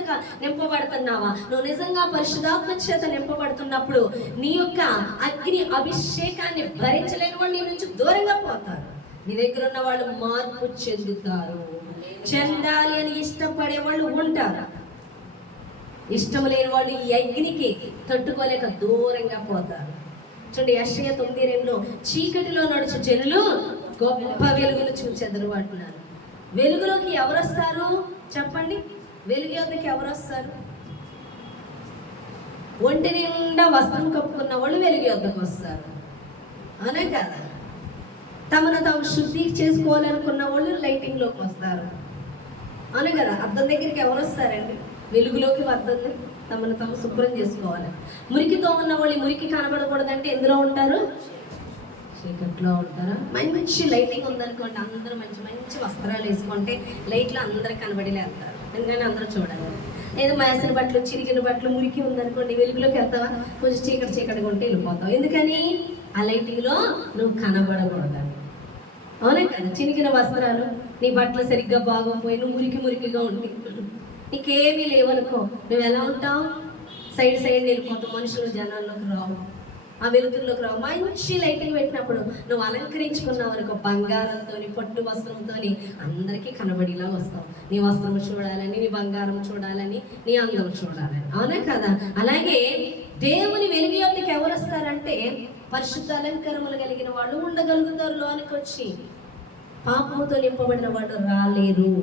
నింపబడుతున్నావా? నువ్వు నిజంగా పరిశుద్ధాత్మ చేత నింపబడుతున్నప్పుడు నీ యొక్క అగ్ని అభిషేకాన్ని భరించలేని వాళ్ళు నీ నుంచి దూరంగా పోతారు. నీ దగ్గర ఉన్న వాళ్ళు మార్పు చెందుతారు. చెందాలి అని ఇష్టపడే వాళ్ళు ఉంటారు. ఇష్టం లేని వాళ్ళు ఈ అగ్నికి తట్టుకోలేక దూరంగా పోతారు. చూడండి, యెషయా 9:2 చీకటిలో నడుచు జనులు గొప్ప వెలుగులు చూచెదరు అంటున్నారు. వెలుగులోకి ఎవరు వస్తారు చెప్పండి? వెలుగు యొద్దకి ఎవరు వస్తారు? ఒంటి నిండా వస్త్రం కప్పుకున్న వాళ్ళు వెలుగు యొద్దకు వస్తారు, అవునా కదా? తమను తాము శుద్ధి చేసుకోవాలనుకున్న వాళ్ళు లైటింగ్ లోకి వస్తారు, అవును కదా? అద్దం దగ్గరికి ఎవరు వస్తారండి? వెలుగులోకి వద్దండి. తమను తాము శుభ్రం చేసుకోవాలి. మురికితో ఉన్న వాళ్ళు మురికి కనబడకూడదంటే ఎందులో ఉంటారు? చీకట్లో ఉంటారా? మంచి లైటింగ్ ఉందనుకోండి, అందరూ మంచి మంచి వస్త్రాలు వేసుకుంటే లైట్లు అందరికి కనబడిలేస్తారు, ఎందుకంటే అందరూ చూడాలి. ఏదో మాసిన బట్టలు, చిరిగిన బట్టలు, మురికి ఉందనుకోండి, వెలుగులోకి వెళ్తావా? కొంచెం చీకటిగా ఉంటే వెళ్ళిపోతావు. ఎందుకని? ఆ లైటింగ్లో నువ్వు కనబడకూడదు, అవునా కదా? చిరిగిన వస్త్రాలు, నీ బట్టలు సరిగ్గా బాగోపోయి నువ్వు మురికిగా ఉండి నీకేమీ లేవనుకో, నువ్వు ఎలా ఉంటావు? సైడ్ వెళ్ళిపోతావు. మనుషులు జనాల్లోకి రావు, ఆ వెలుతుల్లోకి రావు. మంచి లైటింగ్ పెట్టినప్పుడు నువ్వు అలంకరించుకున్నావు అనుకో, బంగారంతో, పట్టు వస్త్రంతో అందరికీ కనబడిలా వస్తావు. నీ వస్త్రం చూడాలని, నీ బంగారం చూడాలని, నీ అందం చూడాలని, అవునా కదా? అలాగే దేవుని వెలుగు యొద్దకు ఎవరు వస్తారంటే పరిశుద్ధ అలంకారములు కలిగిన వాళ్ళు ఉండగలుగుతారు. లోనికి వచ్చి పాపముతో నింపబడిన వాళ్ళు రాలేరు.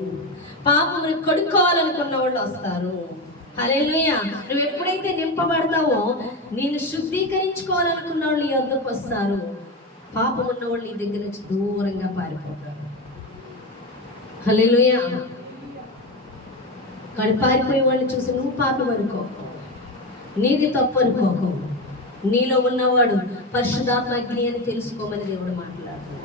పాపముని కొడుకోవాలనుకున్న వాళ్ళు వస్తారు. హల్లెలూయా! నువ్వు ఎప్పుడైతే నింపబడతావో నేను శుద్ధీకరించుకోవాలనుకున్న వాళ్ళు నీ వద్దకు వస్తారు. పాపం ఉన్న వాళ్ళు నీ దగ్గర నుంచి దూరంగా పారిపోతారు. హల్లెలూయా! కానీ పారిపోయే వాళ్ళని చూసి నువ్వు పాపం అనుకోకు, నీది తప్పు అనుకోకు. నీలో ఉన్నవాడు పరిశుద్ధాత్మ అగ్ని అని తెలుసుకోమని దేవుడు మాట్లాడుతున్నాడు.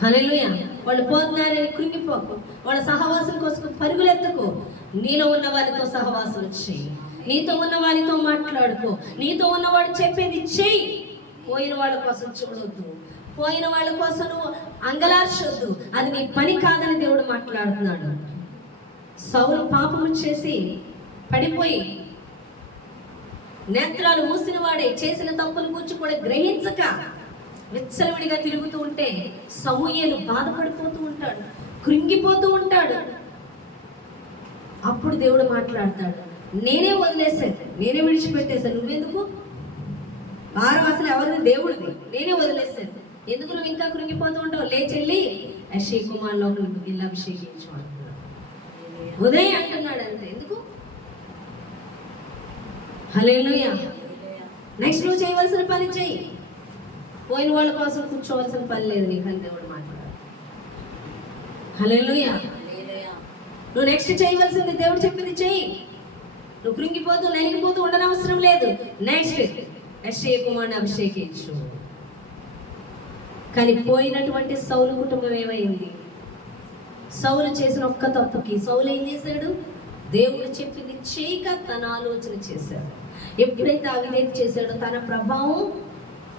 హల్లెలూయా! వాళ్ళు పోతున్నారని కృంగిపోకు, వాళ్ళ సహవాసం కోసం పరుగులెత్తకు. నీలో ఉన్న వారితో సహవాసం చేయి, నీతో ఉన్న వారితో మాట్లాడుకో, నీతో ఉన్నవాడు చెప్పేది చెయ్యి. పోయిన వాళ్ళ కోసం చూడొద్దు, పోయిన వాళ్ళ కోసం నువ్వు అంగలార్చొద్దు, అది నీ పని కాదని దేవుడు మాట్లాడుతున్నాడు. సౌలు పాపము చేసి పడిపోయి నేత్రాలు మూసిన వాడే చేసిన తప్పులు గురించి కూడా గ్రహించక విచ్చలవిడిగా తిరుగుతూ ఉంటే సమూయేలు బాధపడిపోతూ ఉంటాడు, కృంగిపోతూ ఉంటాడు. అప్పుడు దేవుడు మాట్లాడతాడు, నేనే వదిలేశాను, నేనే విడిచిపెట్టేశాను, నువ్వెందుకు? భారం అసలు ఎవరిది? దేవుడిది. నేనే వదిలేశాను, ఎందుకు నువ్వు ఇంకా కృంగిపోతూ ఉంటావు? లేచెల్లి యెషయా కుమారులో ఇల్లు అభిషేకించు అంటున్నాడు. ఉదయం అంటున్నాడు అంతే, ఎందుకు? హల్లెలూయా! నెక్స్ట్ నువ్వు చేయవలసిన పని చెయ్యి. పోయిన వాళ్ళ కోసం కూర్చోవలసిన పని లేదు నీకని దేవుడు మాట్లాడు. హల్లెలూయా! నువ్వు నెక్స్ట్ చేయవలసింది దేవుడు చెప్పింది చెయ్యి. నువ్వు కృంగిపోతూ నలిగిపోతూ ఉండనవసరం లేదు. నెక్స్ట్ యెషయా కుమారుని అభిషేకించు. కానీ పోయినటువంటి సౌలు కుటుంబం ఏమైంది? సౌలు చేసిన ఒక్క తప్పుకి సౌలు ఏం చేశాడు? దేవుడు చెప్పింది చేయక తన ఆలోచన చేశాడు. ఎప్పుడైతే అవిధేయత చేశాడో తన ప్రభావం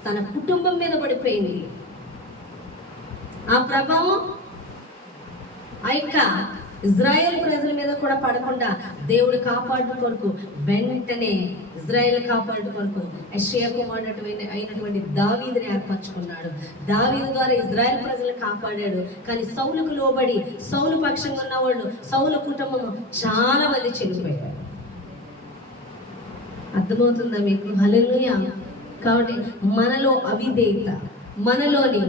తన కుటుంబం మీద పడిపోయింది. ఆ ప్రభావం ఆ యొక్క ఇజ్రాయేల్ ప్రజల మీద కూడా పడకుండా దేవుడు కాపాడు కొరకు వెంటనే ఇజ్రాయేల్ కాపాడు కొరకు యెషయా కుమారుడు అయినటువంటి దావీదుని ఏర్పరచుకున్నాడు. దావీదు ద్వారా ఇజ్రాయేల్ ప్రజలను కాపాడాడు. కానీ సౌలుకు లోబడి సౌలు పక్షంగా ఉన్న వాళ్ళు, సౌలు కుటుంబం చాలా మంది చనిపోయారు. అర్థమవుతుందా మీకు? హల్లెలూయా! కాబట్టి మనలో అవిధేయత, మనలోని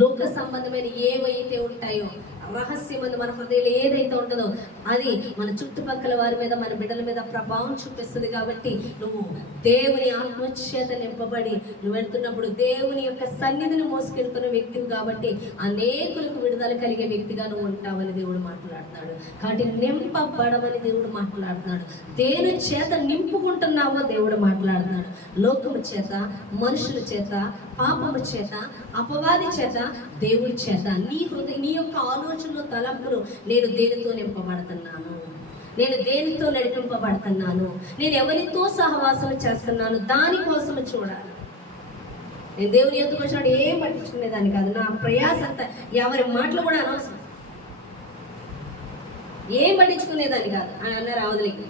లోక సంబంధమైన ఏవైతే ఉంటాయో, రహస్యమైన మన హృదయంలో ఏదైతే ఉంటుందో అది మన చుట్టుపక్కల వారి మీద, మన బిడ్డల మీద ప్రభావం చూపిస్తుంది. కాబట్టి నువ్వు దేవుని ఆత్మచేత నింపబడి నువ్వు వెళ్తున్నప్పుడు దేవుని యొక్క సన్నిధిని మోసుకెళ్తున్న వ్యక్తివి కాబట్టి అనేకులకు విడుదల కలిగే వ్యక్తిగా నువ్వు ఉంటావని దేవుడు మాట్లాడుతున్నాడు. కాబట్టి నింపబడమని దేవుడు మాట్లాడుతున్నాడు. దేని చేత నింపుకుంటున్నావో దేవుడు మాట్లాడుతున్నాడు. లోకము చేత, మనుషుల చేత, పాపము చేత, అపవాది చేత, దేవుడి చేత. నీ హృదయ, నీ యొక్క ఆలోచనలు, తలంపులు, నేను దేనితో నింపబడుతున్నాను, నేను దేనితో నడిపింపబడుతున్నాను, నేను ఎవరితో సహవాసం చేస్తున్నాను, దానికోసం చూడాలి. నేను దేవుని ఎందుకు వచ్చినాడు ఏం పట్టించుకునేదాన్ని కాదు. నా ప్రయాస అంతా ఎవరి మాటలు కూడా అనవసరం, ఏం పట్టించుకునేదాన్ని కాదు అని అన్నారు. అవతలికి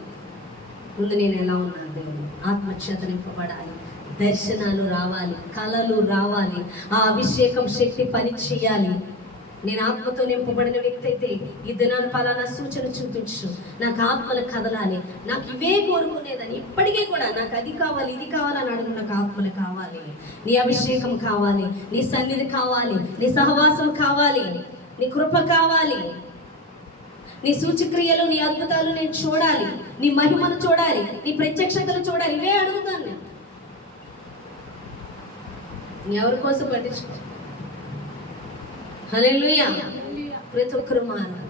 ముందు నేను ఎలా ఉన్నాను, దేవుడు ఆత్మక్షత నింపబడాలి, దర్శనాలు రావాలి, కళలు రావాలి, ఆ అభిషేకం శక్తి పని చేయాలి. నేను ఆత్మతో నింపబడిన వ్యక్తి అయితే ఈ దినాన్ని పలానా సూచన చూపించు, నాకు ఆత్మలు కదలాలి, నాకు ఇవే కోరుకునేదని. ఇప్పటికీ కూడా నాకు అది కావాలి ఇది కావాలని అడుగు. నాకు ఆత్మలు కావాలి, నీ అభిషేకం కావాలి, నీ సన్నిధి కావాలి, నీ సహవాసం కావాలి, నీ కృప కావాలి, నీ సూచక్రియలు నీ అద్భుతాలు నేను చూడాలి, నీ మహిమను చూడాలి, నీ ప్రత్యక్షతలు చూడాలి. ఇవే అడుగుతాను నేను. ఎవరి కోసం పట్టించుకో. హల్లెలూయా. ప్రతి ఒక్కరు మారాలి.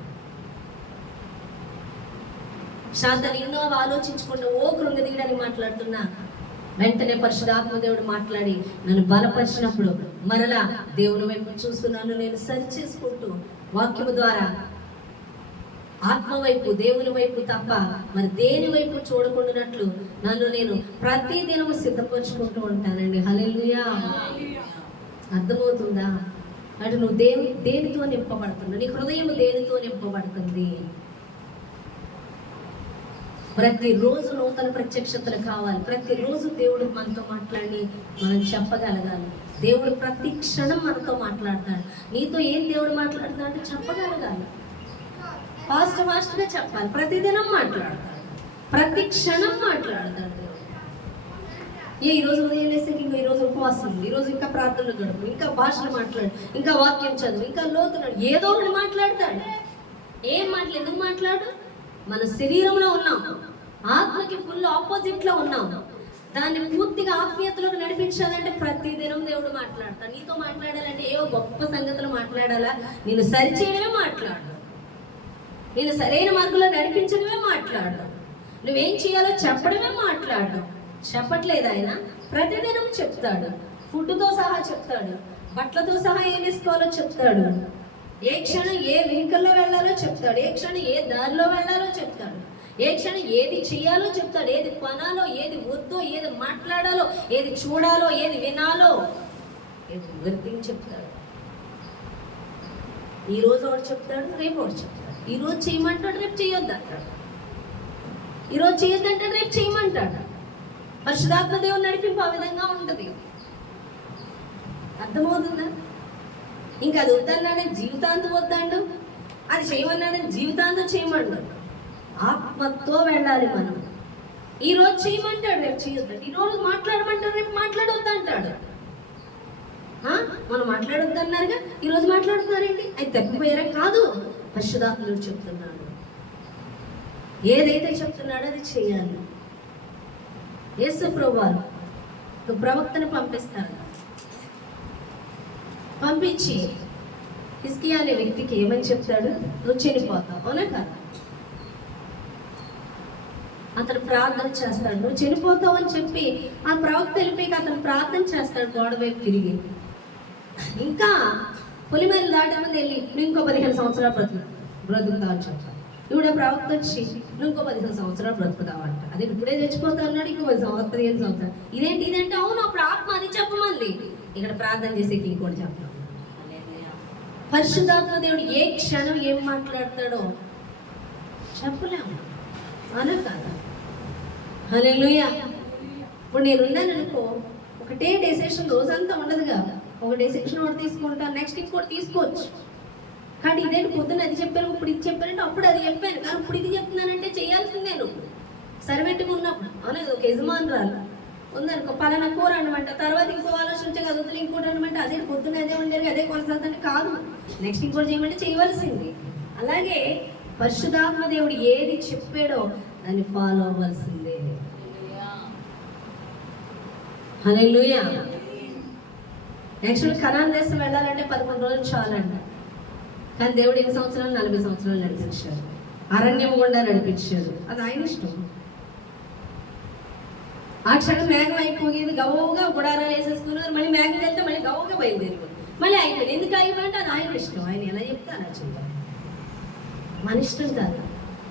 శాంతాన్ని ఎన్నో ఆలోచించకుండా ఓ కృంగదీయడానికి మాట్లాడుతున్నా, వెంటనే పరిశుద్ధాత్మ దేవుడు మాట్లాడి నన్ను బలపరిచినప్పుడు మరలా దేవుని వైపు చూస్తున్నాను, నేను సరి చేసుకుంటూ వాక్యము ద్వారా ఆత్మ వైపు దేవుని వైపు తప్ప మరి దేని వైపు చూడకుండానట్లు నన్ను నేను ప్రతి దినము సిద్ధపరచుకుంటూ ఉంటానండి. హల్లెలూయా. అర్థమవుతుందా? అంటే నువ్వు దేనితో నింపబడుతున్నావు, నీ హృదయం దేనితో నింపబడుతుంది. ప్రతిరోజు నూతన ప్రత్యక్షతలు కావాలి. ప్రతిరోజు దేవుడు మనతో మాట్లాడి మనం చెప్పగలగాలి. దేవుడు ప్రతి క్షణం మనతో మాట్లాడతాడు. నీతో ఏం దేవుడు మాట్లాడుతాడు అంటే చెప్పగలగాలి. ఫాస్ట్గా చెప్పాలి. ప్రతిదినం మాట్లాడతాడు, ప్రతి క్షణం మాట్లాడతాడు దేవుడు. ఈరోజు ఉదయం లేస్తే ఇంకో ఈరోజు ఉపవాసం ఉంది, ఈరోజు ఇంకా ప్రార్థనలు గడుపు, ఇంకా భాషలు మాట్లాడు, ఇంకా వాక్యం చదువు, ఇంకా లోతున్నాడు, ఏదో ఒకటి మాట్లాడతాడు. ఏం మాటలు ఎందుకు మాట్లాడు? మన శరీరంలో ఉన్నాం, ఆత్మకి ఫుల్ ఆపోజిట్లో ఉన్నాం. దాన్ని పూర్తిగా ఆత్మీయతలోకి నడిపించాలంటే ప్రతిదినం దేవుడు మాట్లాడతాడు. నీతో మాట్లాడాలంటే ఏవో గొప్ప సంగతులు మాట్లాడాలా? నేను సరిచేయడమే మాట్లాడు, నేను సరైన మార్గంలో నడిపించడమే మాట్లాడు, నువ్వేం చేయాలో చెప్పడమే మాట్లాడు. చెప్పట్లేదు ఆయన, ప్రతిదినం చెప్తాడు. ఫుడ్తో సహా చెప్తాడు, బట్టలతో సహా ఏం వేసుకోవాలో చెప్తాడు, ఏ క్షణం ఏ వెహికల్లో వెళ్ళాలో చెప్తాడు, ఏ క్షణం ఏ దారిలో వెళ్ళాలో చెప్తాడు, ఏ క్షణం ఏది చేయాలో చెప్తాడు, ఏది కొనాలో ఏది వద్దో, ఏది మాట్లాడాలో, ఏది చూడాలో, ఏది వినాలో, ఎవ్రీథింగ్ చెప్తాడు. ఈరోజు ఒకటి చెప్తాడు, రేపు ఒకటి చెప్తాడు. ఈరోజు చేయమంటాడు, రేపు చేయొద్దు అంటాడు. ఈరోజు చేయొద్దంటాడు, రేపు చేయమంటాడు. పరిశుద్ధాత్మ దేవుని నడిపింపు ఆ విధంగా ఉంటుంది. అర్థమవుతుందా? ఇంకా అది వద్దన్నాడే జీవితాంతం వద్దండు, అది చేయమన్నాడే జీవితాంతం చేయమండు. ఆత్మతో వెళ్ళాలి మనం. ఈరోజు చేయమంటాడు, రేపు చేయొద్దండి. ఈరోజు మాట్లాడమంటాడు, రేపు మాట్లాడొద్దు అంటాడు. మనం మాట్లాడొద్దన్నారుగా, ఈరోజు మాట్లాడుతున్నారేంటి? అది తప్పిపోయారా? కాదు, పరిశుద్ధాత్ముడు చెప్తున్నాడు. ఏదైతే చెప్తున్నాడో అది చేయాలి. యేసు ప్రభువారు ఒక ప్రవక్తను పంపిస్తాడు. పంపించి హిజ్కియా అనే వ్యక్తికి ఏమని చెప్తాడు? నువ్వు చనిపోతావు, అవునా కాదు? అతను ప్రార్థన చేస్తాడు, నువ్వు చనిపోతావు అని చెప్పి ఆ ప్రవక్త వెళ్ళిపోయి అతను ప్రార్థన చేస్తాడు గోడ వైపు తిరిగి. ఇంకా పొలిమేర దాటే ముందు వెళ్ళి నువ్వు ఇంకో 15 సంవత్సరాలు బ్రతుకుతావు అని చెప్తాను. ఇప్పుడు ప్రవక్త వచ్చి నువ్వు ఇంకో 15 సంవత్సరాలు బ్రతుకుతావంట. అదే ఇప్పుడే చచ్చిపోతా అన్నాడు, ఇంకో 15 సంవత్సరాలు. ఇదేంటి? అవును, అప్పుడు ఆత్మ అది చెప్పమంది. ఇక్కడ ప్రార్థన చేసేకి ఇంకోటి చెప్పడం. పరిశుద్ధాత్మ దేవుడు ఏ క్షణం ఏం మాట్లాడతాడో చెప్పలేము, అలా కాదు. హల్లెలూయా. ఇప్పుడు నేనున్నాను అనుకో, ఒకటే డెసిషన్ రోజంతా ఉండదుగా. ఒక డెసిషన్ ఒకటి తీసుకుంటాను, నెక్స్ట్ ఇంకోటి తీసుకోవచ్చు. కానీ ఇదేంటి పొద్దున్న అది చెప్పాను, ఇప్పుడు ఇది చెప్పానంటే అప్పుడు అది చెప్పాను, కానీ ఇప్పుడు ఇది చెప్తున్నానంటే చేయాల్సిందే. నువ్వు సర్వెంట్గా ఉన్నప్పుడు అవునా, ఒక యజమానురాలు ఉందనుకో, పలానా కూర అనమాట, తర్వాత ఇంకో ఆలోచించే కదుగుతుంది, ఇంకోటి అనమాట, అదే పొద్దున్న అదే ఉండేది, అదే కొనసాగుతుంది కాదు, నెక్స్ట్ ఇంకోటి చేయమంటే చేయవలసింది. అలాగే పరిశుద్ధాత్మ దేవుడు ఏది చెప్పాడో దాన్ని ఫాలో అవ్వాల్సిందే. హల్లెలూయా. యాక్చువల్ కనాన్ దేశం వెళ్ళాలంటే 11 రోజులు చాలంట. కానీ దేవుడు ఎన్ని సంవత్సరాలు? 40 సంవత్సరాలు నడిపించాడు. అరణ్యం గుండా నడిపించాడు. అది ఆయన ఇష్టం. ఆ క్షణం మేఘం అయిపోయేది, గవ్వగా గుడారాలు వేసేసుకున్నారు. మళ్ళీ మేఘం వెళ్తే మళ్ళీ గవ్వగా బయలుదేరి మళ్ళీ అయిపోయింది. ఎందుకు అయిపోయింటే అది ఆయన ఇష్టం. ఆయన ఎలా చెప్తే అలా చేయాలి, మన ఇష్టం కాదు.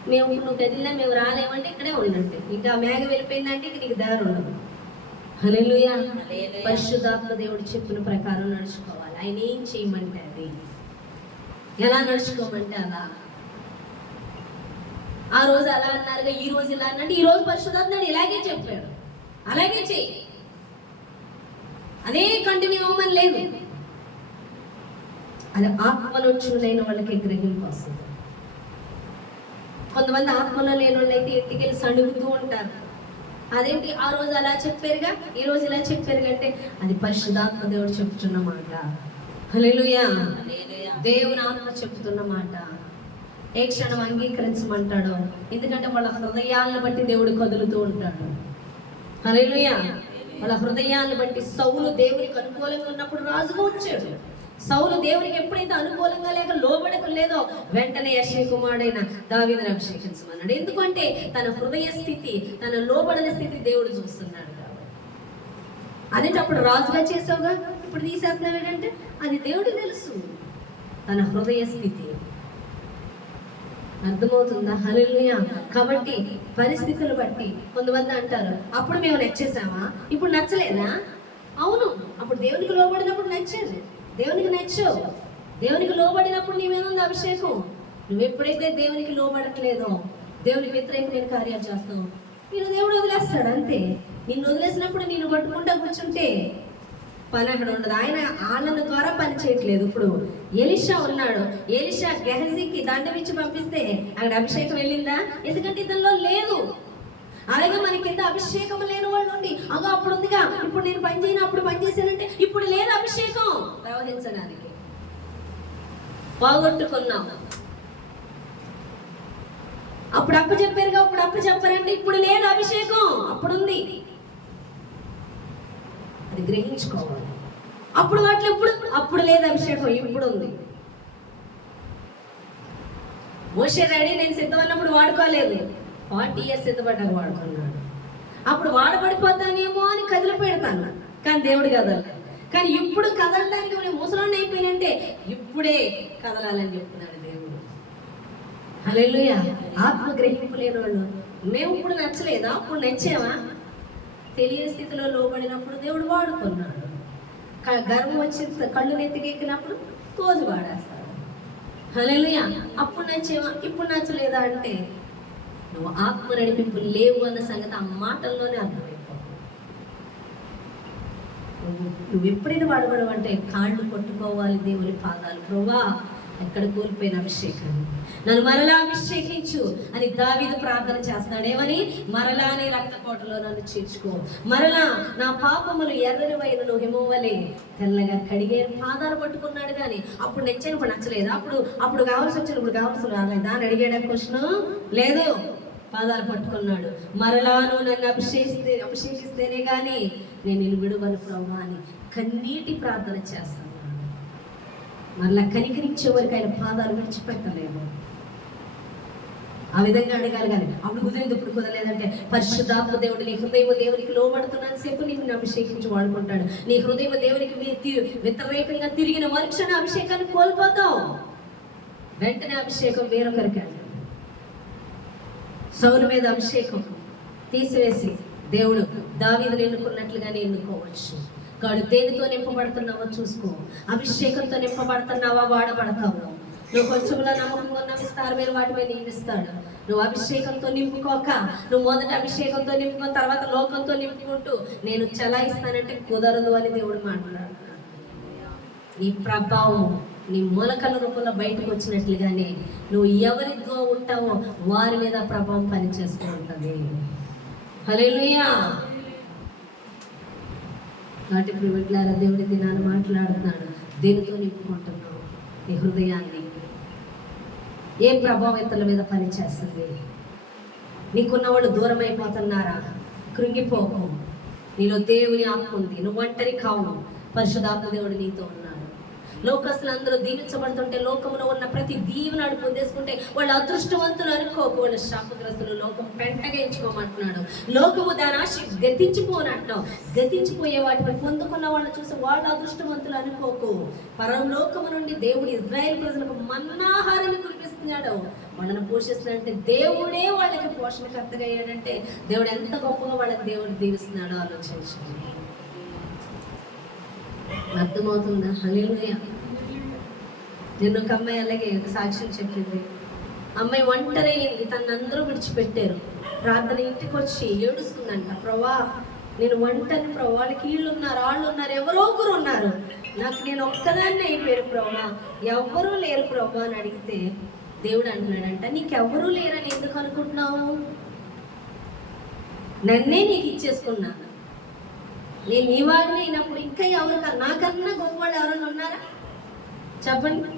నువ్వు కదిలినా మేము రాలేమంటే ఇక్కడే ఉన్నట్టు. ఇంకా మేఘం వెళ్ళిపోయిందంటే ఇక నీకు దారి ఉండదు. హల్లెలూయా. పరిశుద్ధాత్మ దేవుడు చెప్పిన ప్రకారం నడుచుకోవాలి. ఆయన ఏం చేయమంటే అది, ఎలా నడుచుకోమంటే అలా. ఆ రోజు అలా అన్నారుగా, ఈ రోజు ఇలా అన్నట్టు ఈ రోజు పరిశుద్ధాత్మ ఇలాగే చెప్పాడు, అలాగే చెయ్యి, అదే కంటిన్యూ అవ్వమని లేదు. అది ఆత్మలోచులైన వాళ్ళకి గ్రహింపు వస్తుంది. కొంతమంది ఆత్మలో లేని వాళ్ళు అయితే ఇంటికి వెళ్ళి సడుగుతూ ఉంటారు. అదేంటి ఆ రోజు అలా చెప్పారుగా, ఈ రోజు ఇలా చెప్పారుగా అంటే అది పరిశుద్ధాత్మ దేవుడు చెప్తున్న మాట. హల్లెలూయా. దేవుని ఆత్మ చెప్తున్న మాట. ఏ క్షణం అంగీకరించమంటాడో, ఎందుకంటే వాళ్ళ హృదయాలను బట్టి దేవుడు కదులుతూ ఉంటాడు. హల్లెలూయా. వాళ్ళ హృదయాలను బట్టి సౌలు దేవునికి అనుకూలంగా ఉన్నప్పుడు రాజుగా వచ్చాడు. సౌలు దేవునికి ఎప్పుడైతే అనుకూలంగా లేక లోబడలేదో వెంటనే యెషయా కుమారుడైన దావీదుని అభిషేకించమన్నాడు. ఎందుకంటే తన హృదయ స్థితి, తన లోబడని స్థితి దేవుడు చూస్తున్నాడు కాబట్టి. అదేంటప్పుడు రాజుగా చేసావుగా, ఇప్పుడు తీసేస్తున్నావు ఏంటంటే అది దేవుడు తెలుసు, తన హృదయ స్థితి. అర్థమవుతుందా? హల్లెలూయా. కాబట్టి పరిస్థితులు బట్టి కొంతమంది అంటారు, అప్పుడు మేము నచ్చేసామా, ఇప్పుడు నచ్చలేదా? అవును, అప్పుడు దేవునికి లోబడినప్పుడు నచ్చేది, దేవునికి నచ్చావు. దేవునికి లోబడినప్పుడు నీ మీద ఉంది అభిషేకం. నువ్వు ఎప్పుడైతే దేవునికి లోబడట్లేదో, దేవునికి వ్యతిరేకమైన కార్యాలు చేస్తావు, నేను దేవుడు వదిలేస్తాడు అంతే. నిన్ను వదిలేసినప్పుడు నిన్ను పట్టుకుంటా కూర్చుంటే పని అక్కడ ఉండదు. ఆయన ఆళ్ళ ద్వారా పని చేయట్లేదు. ఇప్పుడు ఎలీషా ఉన్నాడు, ఎలీషా గెహజీకి దండం ఇచ్చి పంపిస్తే అక్కడ అభిషేకం వెళ్ళిందా? ఎందుకంటే ఇతనిలో లేదు. అలాగే మన కింద అభిషేకం లేని వాళ్ళు ఉండి, అగో అప్పుడు ఉందిగా, ఇప్పుడు నేను పని చేయను, అప్పుడు పని చేశానంటే ఇప్పుడు లేదు అభిషేకం ప్రవహించడానికి. పోగొట్టుకున్నాం. అప్పుడు అప్పు చెప్పారుగా, అప్పుడు అప్పు చెప్పారంటే ఇప్పుడు లేదు అభిషేకం, అప్పుడు ఉంది. అది గ్రహించుకోవాలి. అప్పుడు వాటిలో అప్పుడు లేదు అభిషేకం, ఇప్పుడు ఉంది. మోషే రెడీ, నేను సిద్ధమన్నప్పుడు వాడుకోలేదు, 40 years సిద్ధపడ్డాక వాడుకున్నాడు. అప్పుడు వాడబడిపోతానేమో అని కదిలి పెడతాను, కానీ దేవుడు కదలలేదు. కానీ ఇప్పుడు కదలడానికి మనం ముసలాన్ని అయిపోయినంటే ఇప్పుడే కదలాలని చెప్తున్నాడు దేవుడు. హల్లెలూయా. ఆత్మ గ్రహింపు లేని వాళ్ళు, మేము ఇప్పుడు నచ్చలేదా, అప్పుడు నచ్చామా? తెలియని స్థితిలో లోబడినప్పుడు దేవుడు వాడుకున్నాడు. గర్వం వచ్చి కళ్ళు నెత్తికెక్కినప్పుడు తోజు వాడేస్తాడు. హల్లెలూయా. అప్పుడు నచ్చేవా, ఇప్పుడు నచ్చలేదా అంటే నువ్వు ఆత్మ నడిపింపు లేవు అన్న సంగతి ఆ మాటల్లోనే అర్థమైపోతుంది. నువ్వు ఎప్పుడైనా వాడబడవు అంటే కాళ్ళు కొట్టుకోవాలి దేవుని పాదాలు. ప్రభువా, ఎక్కడ కోల్పోయిన అభిషేకాన్ని నన్ను మరలా అభిషేకించు అని దావీదు ప్రార్థన చేస్తాడేమని, మరలా నీ రక్తకోటలో నన్ను చేర్చుకో, మరలా నా పాపములు ఎర్రని వైరును హిమవలే తెల్లగా కడిగే పాదాలు పట్టుకున్నాడు. కానీ అప్పుడు నచ్చినప్పుడు నచ్చలేదు, అప్పుడు కావాల్సి వచ్చినప్పుడు కావాల్సి రాలేదా అని అడిగాడు. క్వశ్చన్ లేదు, పాదాలు పట్టుకున్నాడు. మరలా నువ్వు నన్ను అభిషేకిస్తేనే కానీ నేను నిన్ను విడువను ప్రభువా అని కన్నీటి ప్రార్థన చేస్తాను. మరలా కనికరించే వరకు ఆయన పాదాలు విడిచిపెట్టలేదు. ఆ విధంగా అడగాలి. కానీ అప్పుడు కుదిరింది, ఇప్పుడు కుదరలేదంటే పరిశుద్ధాత్మ దేవుడు నీ హృదయం దేవునికి లోబడుతున్నంత సేపు నీకు అభిషేకించి వాడుకుంటాడు. నీ హృదయం దేవునికి వ్యతిరేకంగా తిరిగిన మరుక్షణ అభిషేకాన్ని కోల్పోతావు. వెంటనే అభిషేకం వేరొకరికి. సౌలు మీద అభిషేకం తీసివేసి దేవుడు దావీదును ఎన్నుకున్నట్లుగానే ఎన్నుకోవచ్చు. గాడు దేనితో నింపబడుతున్నావో చూసుకో. అభిషేకంతో నింపబడుతున్నావా, వాడబడతావు. నువ్వు కొంచెంలో నమ్మకంగా ఉన్న విస్తారమైన వాటి మీద నియమిస్తాడు. నువ్వు అభిషేకంతో నింపుకోక, నువ్వు మొదట అభిషేకంతో నింపుకొని తర్వాత లోకంతో నింపుకుంటూ నేను చలాయిస్తానంటే కుదరదు అని దేవుడు మాట్లాడుతున్నాడు. నీ ప్రభావం నీ మూలకల రూపంలో బయటకు వచ్చినట్లుగానే నువ్వు ఎవరితో ఉంటావో వారి మీద ప్రభావం పనిచేస్తూ ఉంటుంది. హల్లెలూయా. కాబట్టి ఇప్పుడు వీటిలారా దేవుడి దినాన్ని మాట్లాడుతున్నాడు. దేనితో నింపుకుంటున్నావు నీ హృదయాన్ని? ఏ ప్రభావం ఇతరుల మీద పనిచేస్తుంది? నీకున్న వాళ్ళు దూరం అయిపోతున్నారా? కృంగిపోకు. నీలో దేవుని ఆత్మ ఉంది, నువ్వు ఒంటరి కావు. పరిశుద్ధాత్మ దేవుడు నీతో ఉన్నాడు. లోకస్తులందరూ దీవించబడుతుంటే లోకంలో ఉన్న ప్రతి దీవెనాడు పొందేసుకుంటే వాళ్ళు అదృష్టవంతులు అనుకోకు, వాళ్ళు శాపగ్రస్తులు. లోకం పెంటగా ఎంచుకోమంటున్నాడు. లోకము దాని ఆశ గతించిపోనంటున్నావు. గతించిపోయే వాటిని పొందుకున్న వాళ్ళని చూసి వాళ్ళు అదృష్టవంతులు అనుకోకు. పరలోకము నుండి దేవుడు ఇజ్రాయేల్ ప్రజలకు మన్నాహారాన్ని కురిపిస్తాడు. పోషిస్తున్నాడు. వాళ్ళని పోషిస్తున్నాడంటే దేవుడే వాళ్ళకి పోషణకర్తగా అయ్యాడంటే దేవుడు ఎంత గొప్పగా వాళ్ళకి దేవుడు దీవిస్తున్నాడో ఆలోచించండి. అర్థమవుతుందా? హల్లెలూయా. నిన్న ఒక అమ్మాయి అలాగే ఒక సాక్ష్యం చెప్పింది. అమ్మాయి ఒంటరి అయ్యింది, తనందరూ విడిచిపెట్టారు. ప్రార్థన ఇంటికి వచ్చి ఏడుస్తుందంట, ప్రభా నేను ఒంటరి ప్రభా, వాళ్ళకి వీళ్ళు ఉన్నారు, వాళ్ళు ఉన్నారు, ఎవరో ఒకరు ఉన్నారు, నాకు నేను ఒక్కదాన్ని అయిపోయారు ప్రభా, ఎవరూ లేరు ప్రభా అని అడిగితే దేవుడు అంటున్నాడంట, నీకెవరూ లేరని ఎందుకు అనుకుంటున్నావు? నన్నే నీకు ఇచ్చేసుకున్నాను, నేను నీ వాడిని అయినప్పుడు ఇంకా ఎవరు నాకన్నా గొప్పవాళ్ళు ఎవరైనా ఉన్నారా చెప్పండి?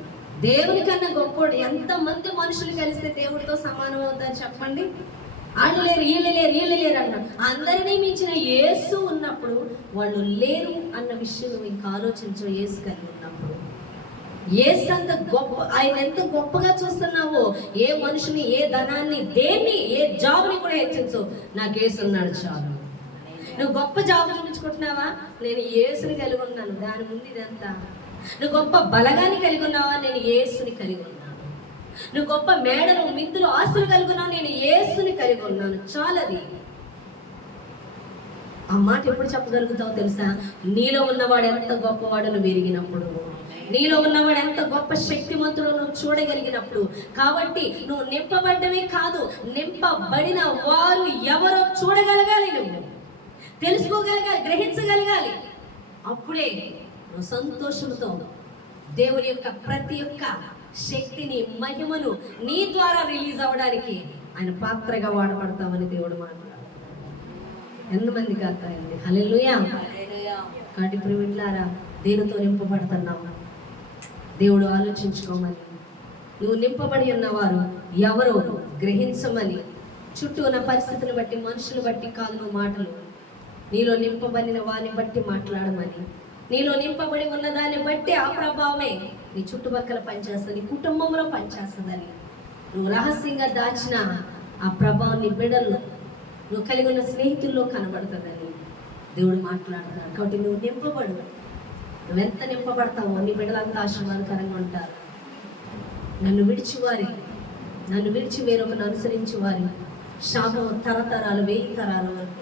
దేవుని కన్నా గొప్పోడు ఎంతమంది మనుషులు కలిస్తే దేవుడితో సమానం అవుతారు చెప్పండి? వాళ్ళు లేరు, వీళ్ళు లేరు అన్నారు. అందరినీ మించిన యేసు ఉన్నప్పుడు వాళ్ళు లేరు అన్న విషయం ఇంకా ఆలోచించు. యేసు కలిగి ఉన్నప్పుడు యేసు అంత గొప్ప, ఆయన ఎంత గొప్పగా చూస్తున్నావో ఏ మనుషుని, ఏ ధనాన్ని, దేన్ని, ఏ జాబ్ని కూడా హెచ్చించు. నాకు యేసు ఉన్నాడు చాలు. నువ్వు గొప్ప జాబ్ చూపించుకుంటున్నావా? నేను యేసుని కలిగి ఉన్నాను, దాని ముందు ఇదంతా. నువ్వు గొప్ప బలగాన్ని కలిగి ఉన్నావా? నేను యేసుని కలిగి ఉన్నాను. నువ్వు గొప్ప మేడలు, మిద్దులు, ఆస్తులు కలిగి ఉన్నావు, నేను యేసుని కలిగి ఉన్నాను, చాలది. ఆ మాట ఎప్పుడు చెప్పగలుగుతావు తెలుసా? నీలో ఉన్నవాడు ఎంత గొప్పవాడు నువ్వు ఎరిగినప్పుడు, నీలో ఉన్నవాడు ఎంత గొప్ప శక్తిమంతుడు నువ్వు చూడగలిగినప్పుడు. కాబట్టి నువ్వు నింపబడ్డమే కాదు, నింపబడిన వారు ఎవరో చూడగలగాలి, నువ్వు తెలుసుకోగలగాలి, గ్రహించగలగాలి. అప్పుడే నువ్వు సంతోషంతో దేవుని యొక్క ప్రతి ఒక్క శక్తిని, మహిమను నీ ద్వారా రిలీజ్ అవ్వడానికి ఆయన పాత్రగా వాడబడతామని దేవుడు మాట్లాడు. ఎంతమందికి అర్థమైంది? హల్లెలూయా. కాబట్టి ప్రియమిత్రులారా, దేనితో నింపబడుతున్నావు దేవుడు ఆలోచించుకోమని, నువ్వు నింపబడి ఉన్నవారు ఎవరో గ్రహించమని, చుట్టూ ఉన్న పరిస్థితులను బట్టి, మనుషులు బట్టి కాదు నువ్వు మాటలు, నీలో నింపబడిన వారిని బట్టి మాట్లాడమని, నీలో నింపబడి ఉన్న దాన్ని బట్టి ఆ ప్రభావమే నీ చుట్టుపక్కల పనిచేస్తుంది, నీ కుటుంబంలో పనిచేస్తుందని, నువ్వు రహస్యంగా దాచిన ఆ ప్రభావం నీ బిడ్డల్లో, నువ్వు కలిగి ఉన్న స్నేహితుల్లో కనబడుతుందని దేవుడు మాట్లాడుతున్నాడు. కాబట్టి నువ్వు నింపబడు. నువ్వెంత నింపబడతావో నీ బిడ్డలంతా ఆశీర్వాదకరంగా ఉంటారు. నన్ను విడిచి వేరొకరు అనుసరించి వారి శాపం తరతరాలు, 1000 తరాల వరకు,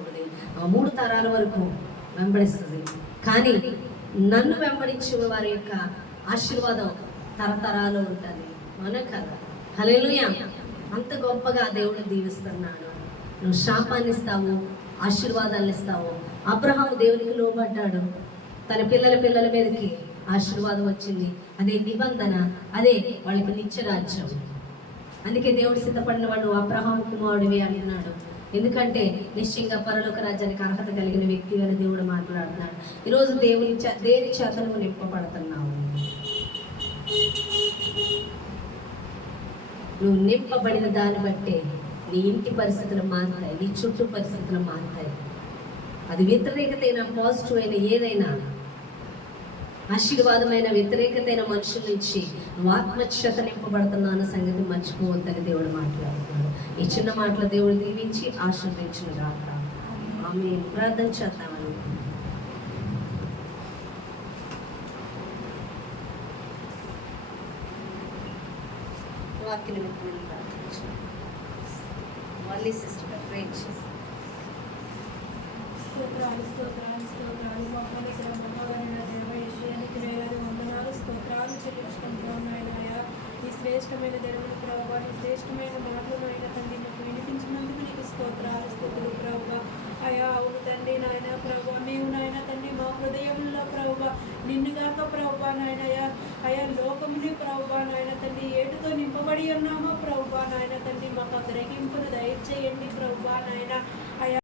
ఆ 3 తరాల వరకు వెంబడిస్తుంది. కానీ నన్ను వెంబడించే వారి యొక్క ఆశీర్వాదం తరతరాలు ఉంటుంది. అవునా కదా? హల్లెలూయా. అంత గొప్పగా దేవుడు దీవిస్తున్నాడు. నువ్వు శాపాన్ని ఇస్తావు, ఆశీర్వాదాలు ఇస్తావు. అబ్రహాము దేవునికి లోబడ్డాడు, తన పిల్లల మీదకి ఆశీర్వాదం వచ్చింది. అదే నిబంధన, అదే వాళ్ళకి నిత్యరాజ్యం. అందుకే దేవుడు సిద్ధపడిన వాడు అబ్రహాము కుమారుడివి అంటున్నాడు. ఎందుకంటే నిశ్చయంగా పరలోక రాజ్యానికి అర్హత కలిగిన వ్యక్తి అని దేవుడు మాట్లాడుతున్నాడు. ఈరోజు దేని చేత నువ్వు నింపబడుతున్నావు? నువ్వు నింపబడిన దాన్ని బట్టే నీ ఇంటి పరిస్థితులు మారుతాయి, నీ చుట్టూ పరిస్థితులు మారుతాయి. అది వ్యతిరేకత అయినా, పాజిటివ్ అయినా, ఏదైనా ఆశీర్వాదమైన వ్యతిరేకత అయిన మనుషుల నుంచి నువ్వు ఆత్మక్షత నింపబడుతున్నావు అన్న సంగతి మర్చిపోవద్దని దేవుడు మాట్లాడుతున్నాడు. ఈ చిన్న మాటలు దేవుడు దీవించి ఆశీర్వదించిన గాక. ఆమేన్. ప్రార్థన చేద్దామని. వాక్య నిమిత్తం ప్రార్థించాం. మళ్ళీ సిస్టర్ ప్రేర్ చేసి స్తోత్రాలు మమ్మల్ని ఇక్కడ మమ్మల్ని దేవయేశ్వరానికి వేలాది వందనాలు స్తోత్రాలు చెల్లించుకుంటున్నాం నాయనయ్య. ఈ శ్రేష్టమైన దేవుని ప్రభావ, నీ శ్రేష్టమైన మాటలు అయిన తండ్రి మాకు వినిపించినందుకు నీకు స్తోత్రాలు ప్రభావ. అయా అవును తండ్రి నాయన ప్రభావ, నీవు నాయన తండ్రి మా హృదయంలో ప్రభావ నిన్నుగాక ప్రభావ నాయనయ్య. అయా లోకముని ప్రభావ నాయన తండ్రి ఏటుతో నింపబడి ఉన్నామో ప్రభావ నాయన తండ్రి మాకు గ్రహింపును దయచేయండి ప్రభావ నాయన.